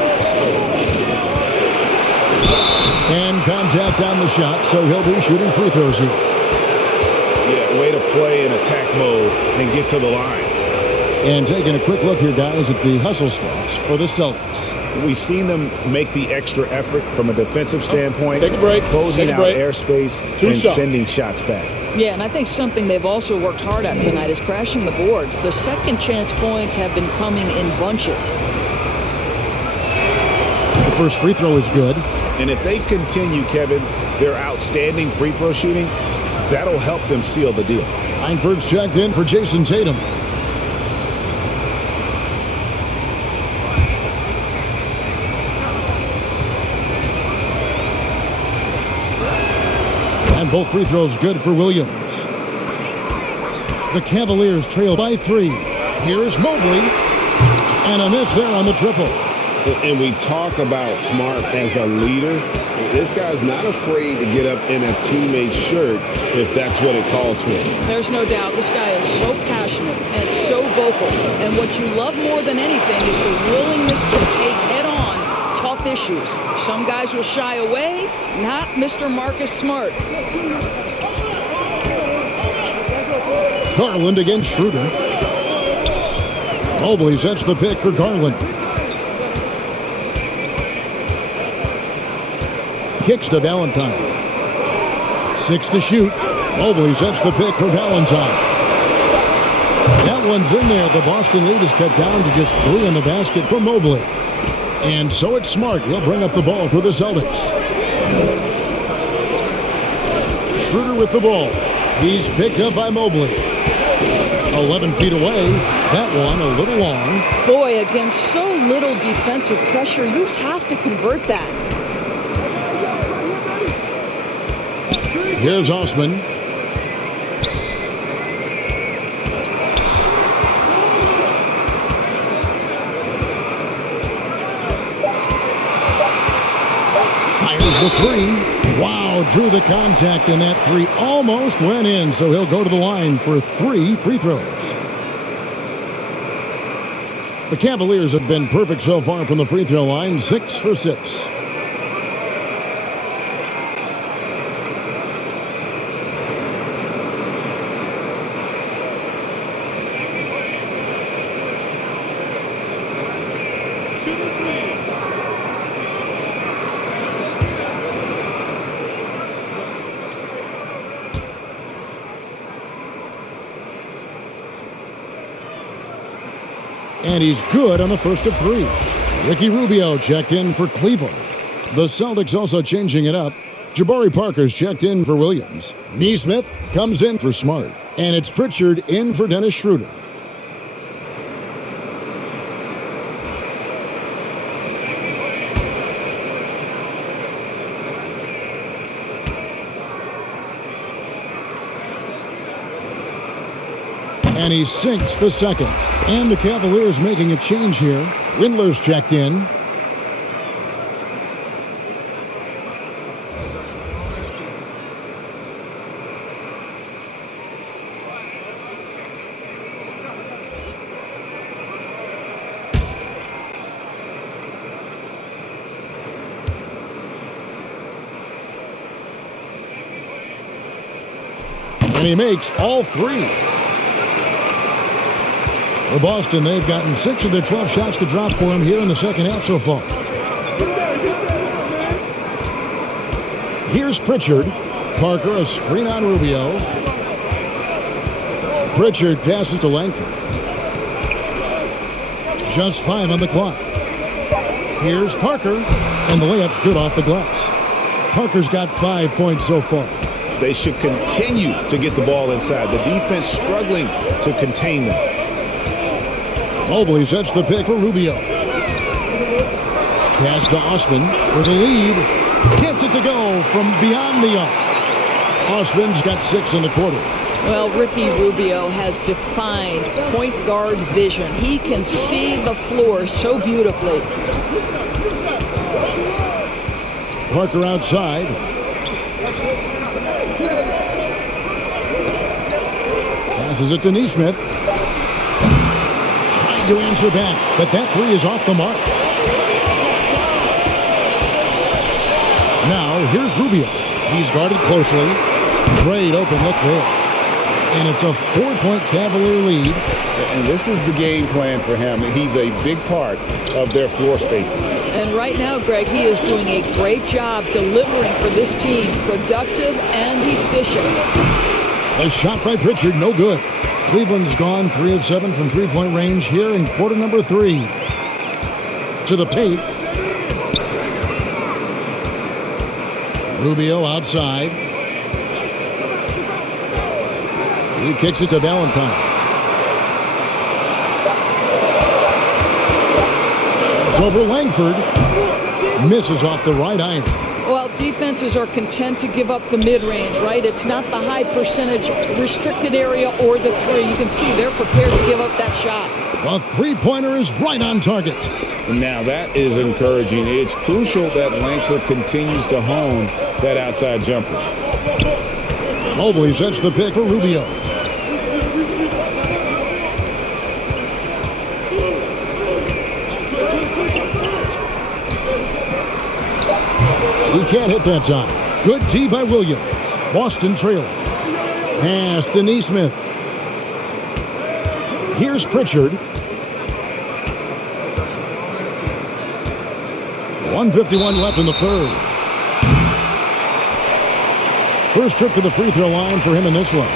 And contact on the shot, so he'll be shooting free throws here. Yeah, way to play in attack mode and get to the line. And taking a quick look here, guys, at the hustle stats for the Celtics. We've seen them make the extra effort from a defensive standpoint. Take a break. Closing out airspace and sending shots back. Yeah, and I think something they've also worked hard at tonight is crashing the boards. The second chance points have been coming in bunches. The first free throw is good. And if they continue, Kevin, their outstanding free throw shooting, that'll help them seal the deal. Langford's checked in for Jason Tatum. And both free throws good for Williams. The Cavaliers trail by 3. Here's Mobley. And a miss there on the triple. And we talk about Smart as a leader. This guy's not afraid to get up in a teammate's shirt if that's what it calls for. There's no doubt this guy is so passionate and so vocal. And what you love more than anything is the willingness to take head-on tough issues. Some guys will shy away, not Mr. Marcus Smart. Garland against Schroeder. Mobley sets the pick for Garland. Kicks to Valentine. 6 to shoot. Mobley sets the pick for Valentine. That one's in there. The Boston lead is cut down to just 3 in the basket for Mobley. And so it's Smart. He'll bring up the ball for the Celtics. Schroeder with the ball. He's picked up by Mobley. 11 feet away. That one a little long. Boy, against so little defensive pressure, you have to convert that. Here's Osman. Fires the 3. Wow, drew the contact, and that 3 almost went in, so he'll go to the line for 3 free throws. The Cavaliers have been perfect so far from the free throw line, 6 for 6. And he's good on the first of 3. Ricky Rubio checked in for Cleveland. The Celtics also changing it up. Jabari Parker's checked in for Williams. Neesmith comes in for Smart. And it's Pritchard in for Dennis Schroeder. And he sinks the second. And the Cavaliers making a change here. Windler's checked in. And he makes all three. For Boston, they've gotten 6 of their 12 shots to drop for him here in the second half so far. Here's Pritchard. Parker, a screen on Rubio. Pritchard passes to Langford. Just 5 on the clock. Here's Parker, and the layup's good off the glass. Parker's got 5 points so far. They should continue to get the ball inside. The defense struggling to contain them. Mobley sets the pick for Rubio. Pass to Osman for the lead. Gets it to go from beyond the arc. Osman's got 6 in the quarter. Well, Ricky Rubio has defined point guard vision. He can see the floor so beautifully. Parker outside. Passes it to Neesmith. Trying to answer back, but that three is off the mark. Now, here's Rubio. He's guarded closely. Great open look there. And it's a 4-point Cavalier lead. And this is the game plan for him. He's a big part of their floor spacing. And right now, Greg, he is doing a great job delivering for this team. Productive and efficient. A shot by Pritchard, no good. Cleveland's gone 3 of 7 from three-point range here in quarter number 3. To the paint. Rubio outside. He kicks it to Valentine. It's over Langford. Misses off the right iron. Well, defenses are content to give up the mid-range, right? It's not the high percentage restricted area or the three. You can see they're prepared to give up that shot. The three-pointer is right on target. Now that is encouraging. It's crucial that Langford continues to hone that outside jumper. Mobley sets the pick for Rubio. He can't hit that time. Good tee by Williams. Boston trailing. Pass to Neesmith. Here's Pritchard. 1:51 left in the third. First trip to the free throw line for him in this one.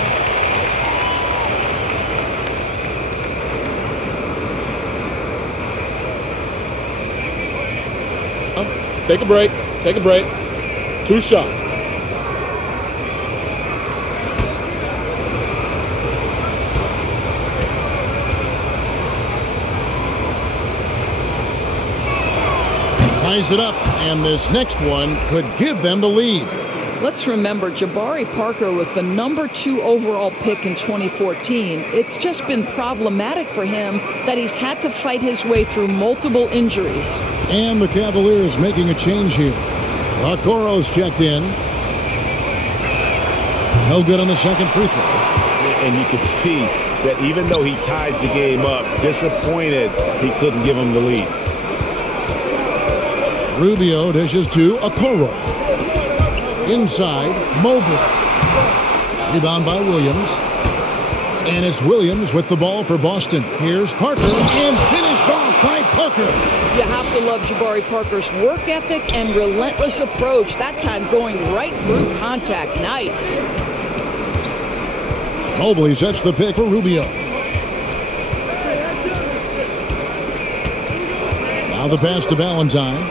Take a break. Take a break. 2 shots. Ties it up, and this next one could give them the lead. Let's remember, Jabari Parker was the number 2 overall pick in 2014. It's just been problematic for him that he's had to fight his way through multiple injuries. And the Cavaliers making a change here. Okoro's checked in. No good on the second free throw. And you can see that even though he ties the game up, disappointed he couldn't give him the lead. Rubio dishes to Okoro. Inside, Mobley. Rebound by Williams. And it's Williams with the ball for Boston. Here's Parker, and finished off by Parker. You have to love Jabari Parker's work ethic and relentless approach. That time going right through contact. Nice. Mobley sets the pick for Rubio. Now the pass to Valentine.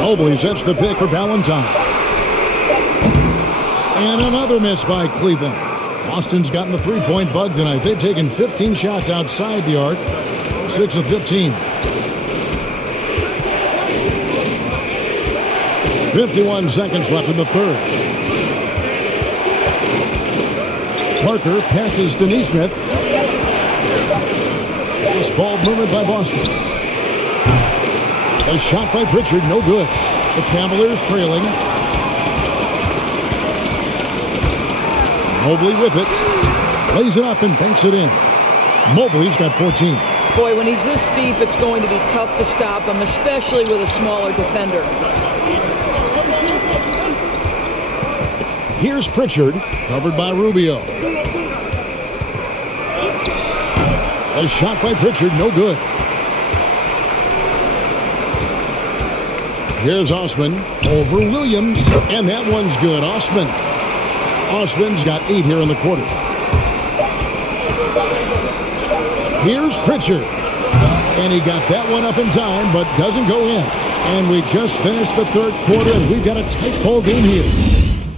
Mobley sets the pick for Valentine. And another miss by Cleveland. Boston's gotten the three-point bug tonight. They've taken 15 shots outside the arc. 6 of 15. 51 seconds left in the third. Parker passes to Nesmith. This ball movement by Boston. A shot by Pritchard, no good. The Cavaliers trailing. Mobley with it. Lays it up and banks it in. Mobley's got 14. Boy, when he's this deep, it's going to be tough to stop him, especially with a smaller defender. Here's Pritchard, covered by Rubio. A shot by Pritchard, no good. Here's Osman over Williams, and that one's good. Osman's got 8 here in the quarter. Here's Pritchard, and he got that one up in time, but doesn't go in. And we just finished the third quarter, and we've got a tight ball game here.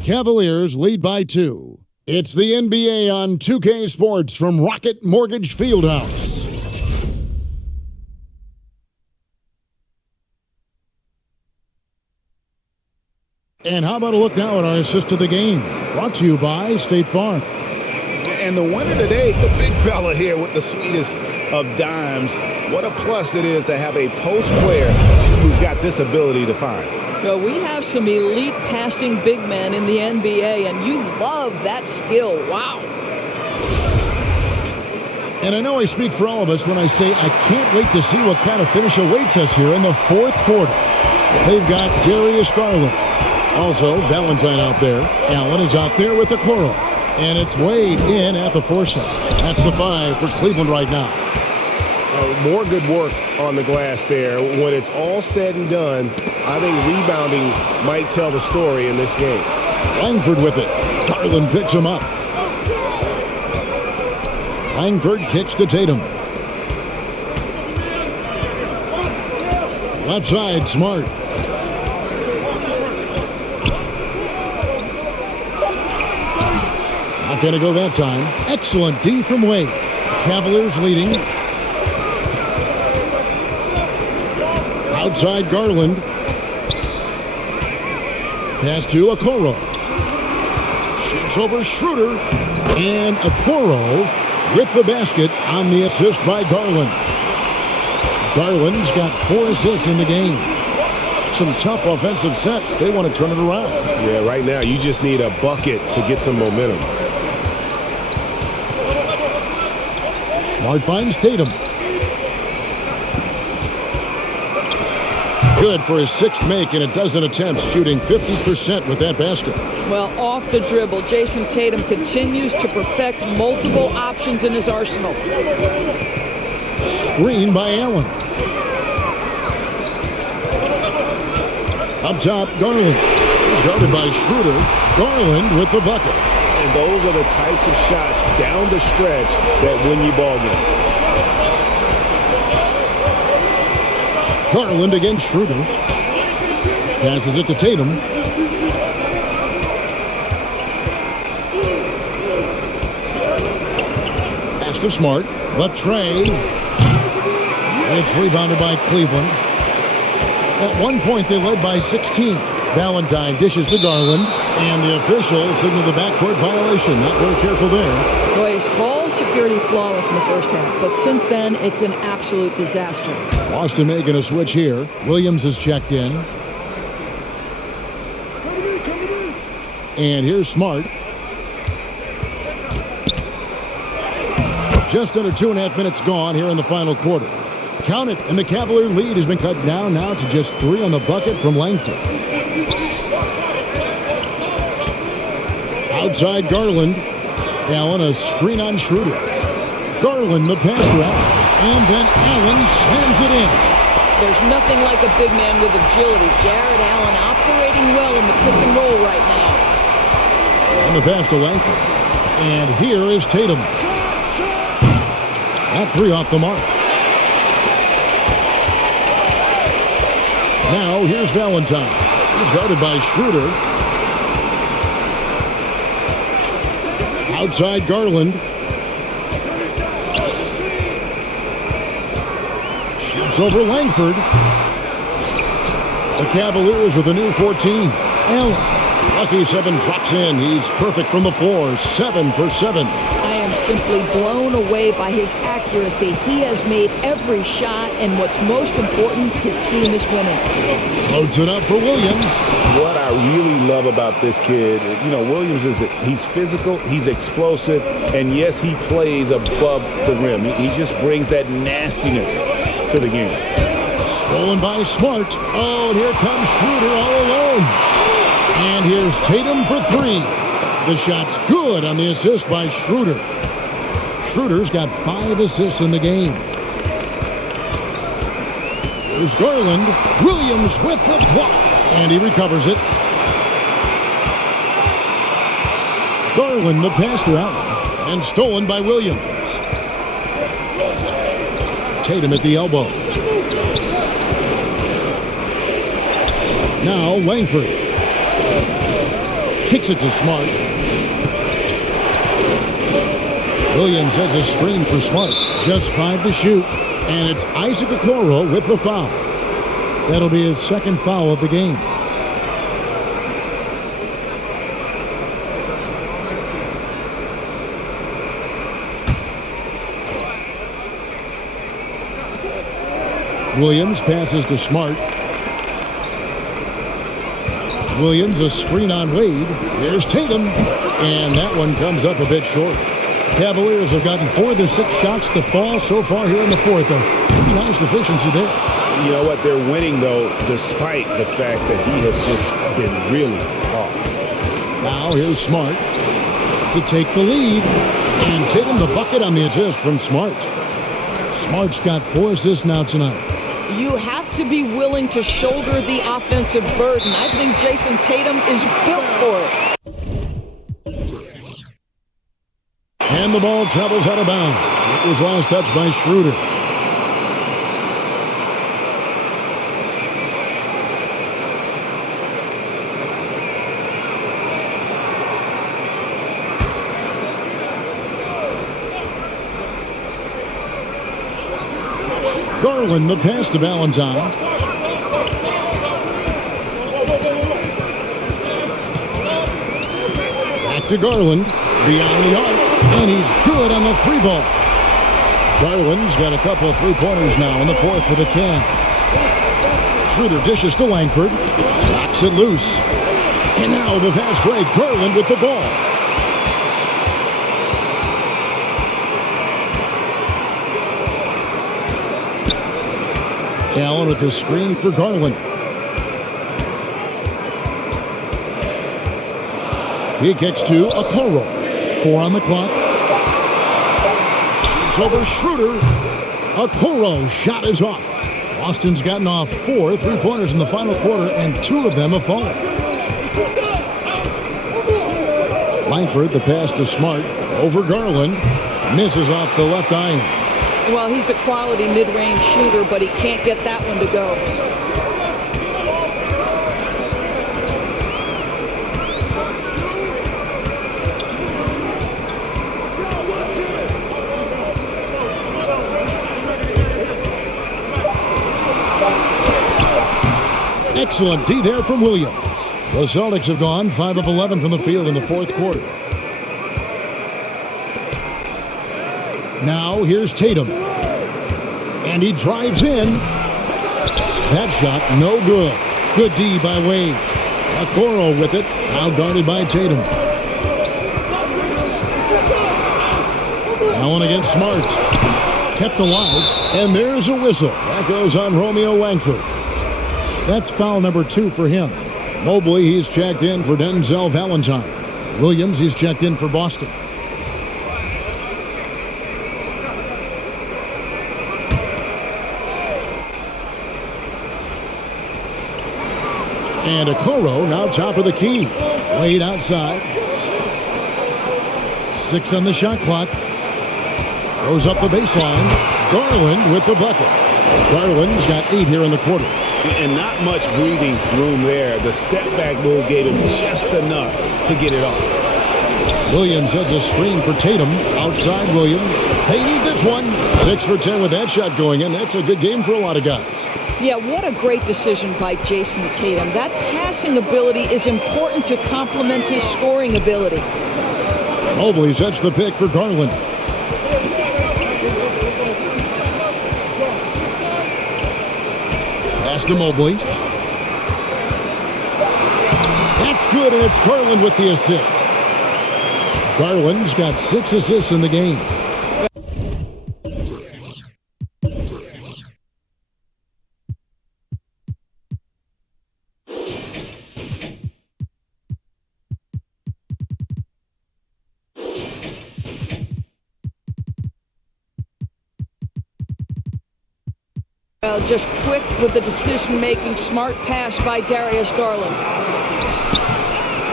Cavaliers lead by 2. It's the NBA on 2K Sports from Rocket Mortgage Fieldhouse. And how about a look now at our assist of the game? Brought to you by State Farm. And the winner today, the big fella here with the sweetest of dimes. What a plus it is to have a post player who's got this ability to find. Well, we have some elite passing big men in the NBA, and you love that skill. Wow. And I know I speak for all of us when I say I can't wait to see what kind of finish awaits us here in the fourth quarter. They've got Darius Garland. Also, Valentine out there. Allen is out there with the Okoro. And it's Wade in at the foresight. That's the 5 for Cleveland right now. More good work on the glass there. When it's all said and done, I think rebounding might tell the story in this game. Langford with it. Garland picks him up. Langford kicks to Tatum. Left side, Smart. Not going to go that time. Excellent D from Wade. Cavaliers leading. Outside Garland. Pass to Okoro. Shoots over Schroeder. And Okoro with the basket on the assist by Garland. Garland's got 4 assists in the game. Some tough offensive sets. They want to turn it around. Yeah, right now you just need a bucket to get some momentum. Smart finds Tatum. Good for his 6th make in a dozen attempts, shooting 50% with that basket. Well, off the dribble, Jason Tatum continues to perfect multiple options in his arsenal. Screen by Allen. Up top, Garland. Guarded by Schroeder. Garland with the bucket. And those are the types of shots down the stretch that win you ball games. Garland against Schroeder. Passes it to Tatum. Pass to Smart. Left Trey. It's rebounded by Cleveland. At one point, they led by 16. Valentine dishes to Garland, and the official signaled the backcourt violation. Not very careful there. Boy, his ball security flawless in the first half, but since then, it's an absolute disaster. Boston making a switch here. Williams is checked in. And here's Smart. Just under 2.5 minutes gone here in the final quarter. Count it, and the Cavalier lead has been cut down now to just 3 on the bucket from Langford. Outside Garland. Allen a screen on Schroeder. Garland the pass route. And then Allen slams it in. There's nothing like a big man with agility. Jared Allen operating well in the pick and roll right now. And the pass to Langford. And here is Tatum. That 3 off the mark. Now here's Valentine. He's guarded by Schroeder. Outside Garland. Shoots over Langford. The Cavaliers with a new 14. Allen. Lucky 7 drops in. He's perfect from the floor. 7 for 7. I am simply blown away by his accuracy. He has made every shot, and what's most important, his team is winning. Floats it up for Williams. What I really love about this kid, Williams he's physical, he's explosive, and yes, he plays above the rim. He just brings that nastiness to the game. Stolen by Smart. Oh, and here comes Schroeder all alone. And here's Tatum for 3. The shot's good on the assist by Schroeder. Schroeder's got 5 assists in the game. Here's Garland. Williams with the block. And he recovers it. Garland, the pass to Allen. And stolen by Williams. Tatum at the elbow. Now Langford. Kicks it to Smart. Williams has a screen for Smart. Just 5 to shoot. And it's Isaac Okoro with the foul. That'll be his second foul of the game. Williams passes to Smart. Williams, a screen on Wade. There's Tatum. And that one comes up a bit short. Cavaliers have gotten 4 of their 6 shots to fall so far here in the fourth. A pretty nice efficiency there. You know what? They're winning, though, despite the fact that he has just been really off. Now here's Smart to take the lead. And Tatum the bucket on the assist from Smart. Smart's got 4 assists now tonight. You have to be willing to shoulder the offensive burden. I think Jason Tatum is built for it. And the ball travels out of bounds. It was last touched by Schroeder. Garland, the pass to Valentine. Back to Garland, beyond the arc, and he's good on the 3-ball. Garland's got a couple of 3-pointers now in the fourth for the Cavs. Schroeder dishes to Langford, knocks it loose. And now the fast break, Garland with the ball. Allen with the screen for Garland. He kicks to Okoro. 4 on the clock. Shoots over Schroeder. Okoro shot is off. Boston's gotten off 4 3-pointers in the final quarter, and 2 of them have fallen. Langford, the pass to Smart. Over Garland. Misses off the left iron. Well, he's a quality mid-range shooter, but he can't get that one to go. Excellent D there from Williams. The Celtics have gone 5 of 11 from the field in the fourth quarter. Now here's Tatum. And he drives in. That shot, no good. Good D by Wade. Okoro with it. Now guarded by Tatum. Allen against Smart. Kept alive. And there's a whistle. That goes on Romeo Langford. That's foul number 2 for him. Mobley, he's checked in for Denzel Valentine. Williams, he's checked in for Boston. And Okoro now top of the key. Wade outside. 6 on the shot clock. Goes up the baseline. Garland with the bucket. Garland's got 8 here in the quarter. And not much breathing room there. The step-back move gave him just enough to get it off. Williams has a screen for Tatum. Outside Williams. They need this one. 6 for 10 with that shot going in. That's a good game for a lot of guys. Yeah, what a great decision by Jason Tatum. That passing ability is important to complement his scoring ability. Mobley sets the pick for Garland. Pass to Mobley. That's good, and it's Garland with the assist. Garland's got 6 assists in the game. Well, just quick with the decision-making, smart pass by Darius Garland.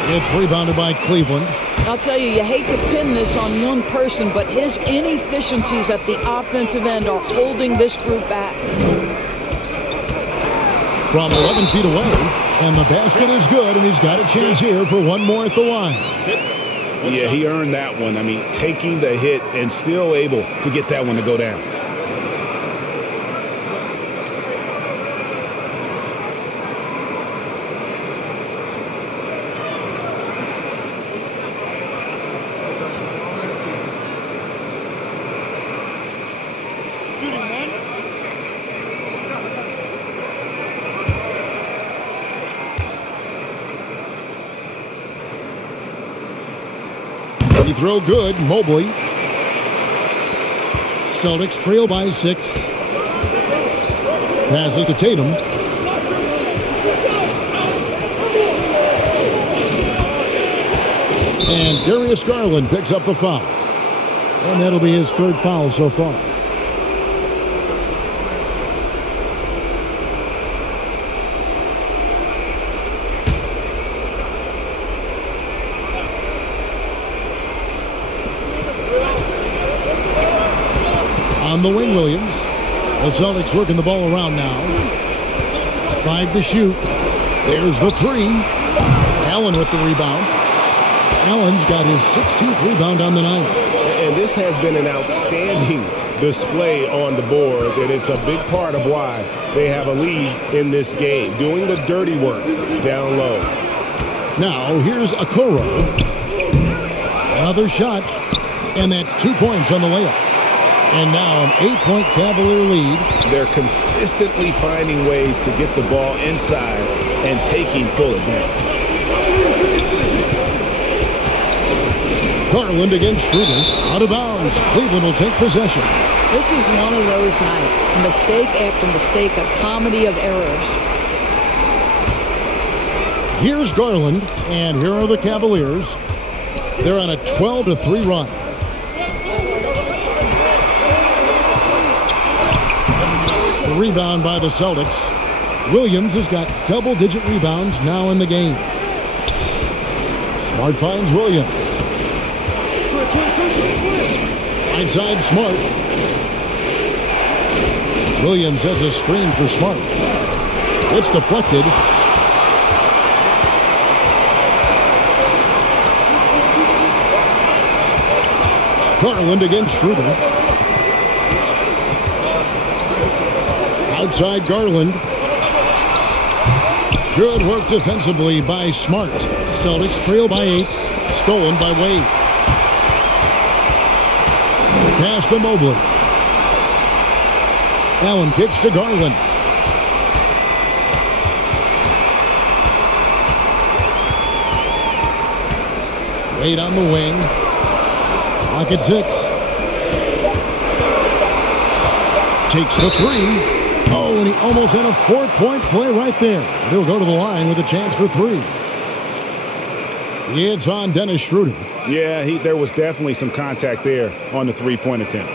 It's rebounded by Cleveland. I'll tell you, you hate to pin this on one person, but his inefficiencies at the offensive end are holding this group back. From 11 feet away, and the basket is good, and he's got a chance here for one more at the line. Yeah, he earned that one. I mean, taking the hit and still able to get that one to go down. He throw good. Mobley. Celtics trail by 6. Passes to Tatum. And Darius Garland picks up the foul. And that'll be his 3rd foul so far. On the wing, Williams. The Celtics working the ball around now. 5 to shoot. There's the 3. Allen with the rebound. Allen's got his 16th rebound on the night. And this has been an outstanding display on the boards, and it's a big part of why they have a lead in this game, doing the dirty work down low. Now, here's Okoro. Another shot, and that's 2 points on the layup. And now an 8-point Cavalier lead. They're consistently finding ways to get the ball inside and taking full advantage. Garland against Schroeder. Out of bounds. Cleveland will take possession. This is one of those nights. Mistake after mistake, a comedy of errors. Here's Garland, and here are the Cavaliers. They're on a 12-3 run. The rebound by the Celtics. Williams has got double-digit rebounds now in the game. Smart finds Williams. Inside Smart. Williams has a screen for Smart. It's deflected. Garland against Schroeder. Outside Garland. Good work defensively by Smart. Celtics trail by 8. Stolen by Wade. Pass to Mobley. Allen kicks to Garland. Wade on the wing. Clock at 6. Takes the 3. Oh, and he almost had a 4-point play right there. He'll go to the line with a chance for 3. It's on Dennis Schroeder. Yeah, there was definitely some contact there on the 3-point attempt.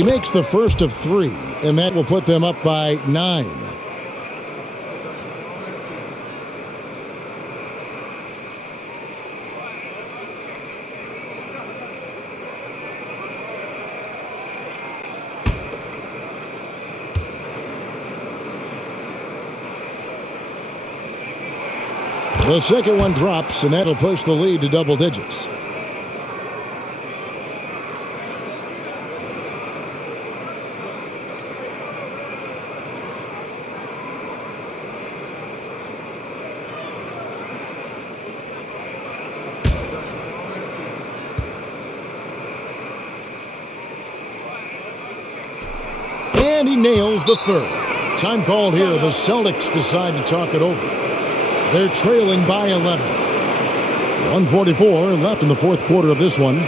He makes the first of 3, and that will put them up by 9. The second one drops, and that'll push the lead to double digits. And he nails the third. Time called here. The Celtics decide to talk it over. They're trailing by 11. 1:44 left in the fourth quarter of this one.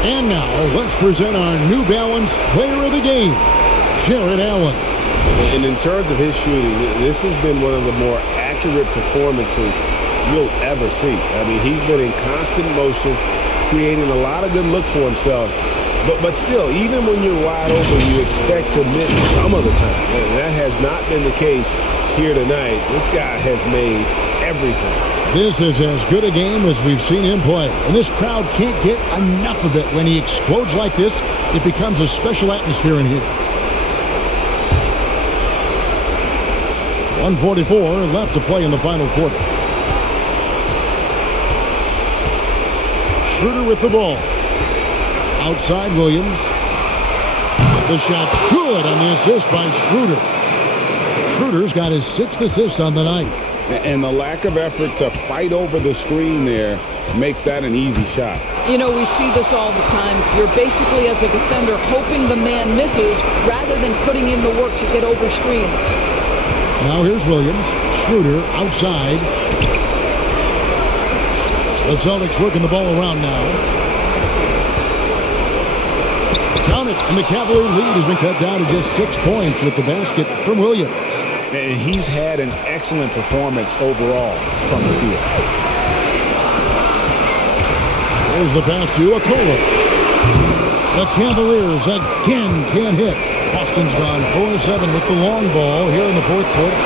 And now, let's present our New Balance Player of the Game, Jared Allen. And in terms of his shooting, this has been one of the more accurate performances you'll ever see. I mean, he's been in constant motion, creating a lot of good looks for himself. But still, even when you're wide open, you expect to miss some of the time. And that has not been the case here tonight. This guy has made everything. This is as good a game as we've seen him play. And this crowd can't get enough of it. When he explodes like this, it becomes a special atmosphere in here. 1:44 left to play in the final quarter. Schroeder with the ball. Outside Williams. The shot's good on the assist by Schroeder. Schroeder's got his 6th assist on the night. And the lack of effort to fight over the screen there makes that an easy shot. You know, we see this all the time. You're basically, as a defender, hoping the man misses rather than putting in the work to get over screens. Now here's Williams. Schroeder outside. The Celtics working the ball around now. Count it, and the Cavalier lead has been cut down to just 6 points with the basket from Williams. And he's had an excellent performance overall from the field. There's the pass to Okoro. The Cavaliers again can't hit. Boston's gone 4-7 with the long ball here in the fourth quarter.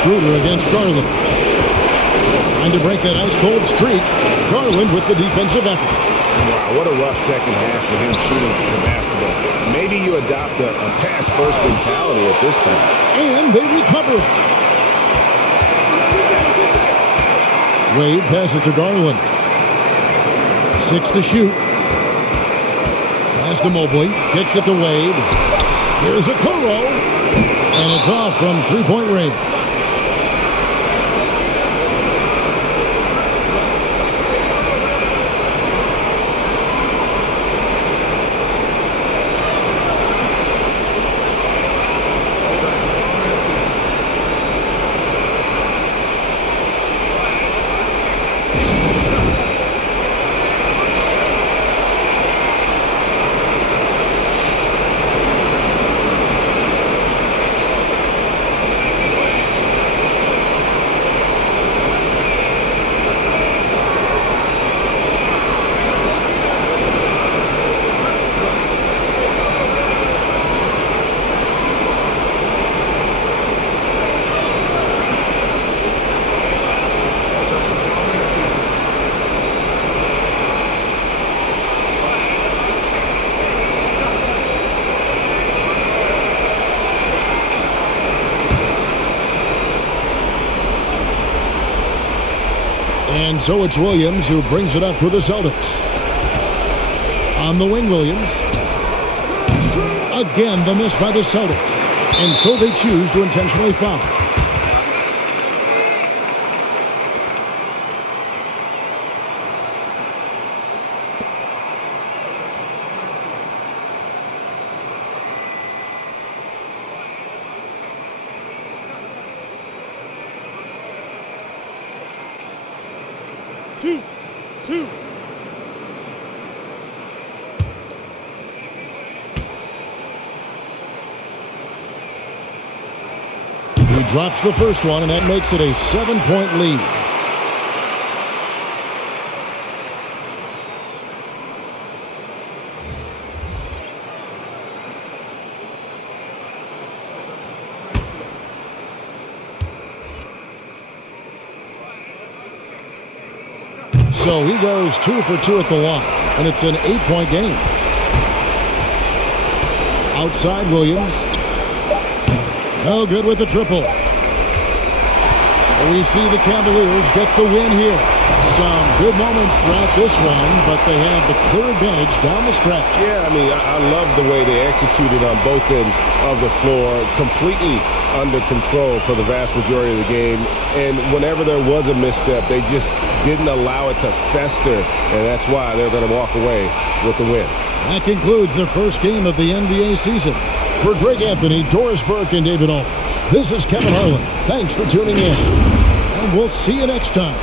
Schroeder against Garland. Trying to break that ice-cold streak. Garland with the defensive effort. Wow, what a rough second half for him shooting the basketball. Maybe you adopt a pass-first mentality at this point. And they recover it. Wade passes to Garland. 6 to shoot. Pass to Mobley. Kicks it to Wade. Here's Okoro. And it's off from three-point range. And so it's Williams who brings it up for the Celtics. On the wing, Williams. Again, the miss by the Celtics. And so they choose to intentionally foul. Two. He drops the first one, and that makes it a 7-point lead. So he goes 2 for 2 at the line, and it's an 8-point game. Outside, Williams. No good with the triple. We see the Cavaliers get the win here. Some good moments throughout this one, but they have the clear advantage down the stretch. Yeah, I mean, I love the way they executed on both ends of the floor, completely under control for the vast majority of the game. And whenever there was a misstep, they just didn't allow it to fester, and that's why they're going to walk away with the win. That concludes the first game of the NBA season. For Greg Anthony, Doris Burke, and David Ault, this is Kevin Harlan. Thanks for tuning in, and we'll see you next time.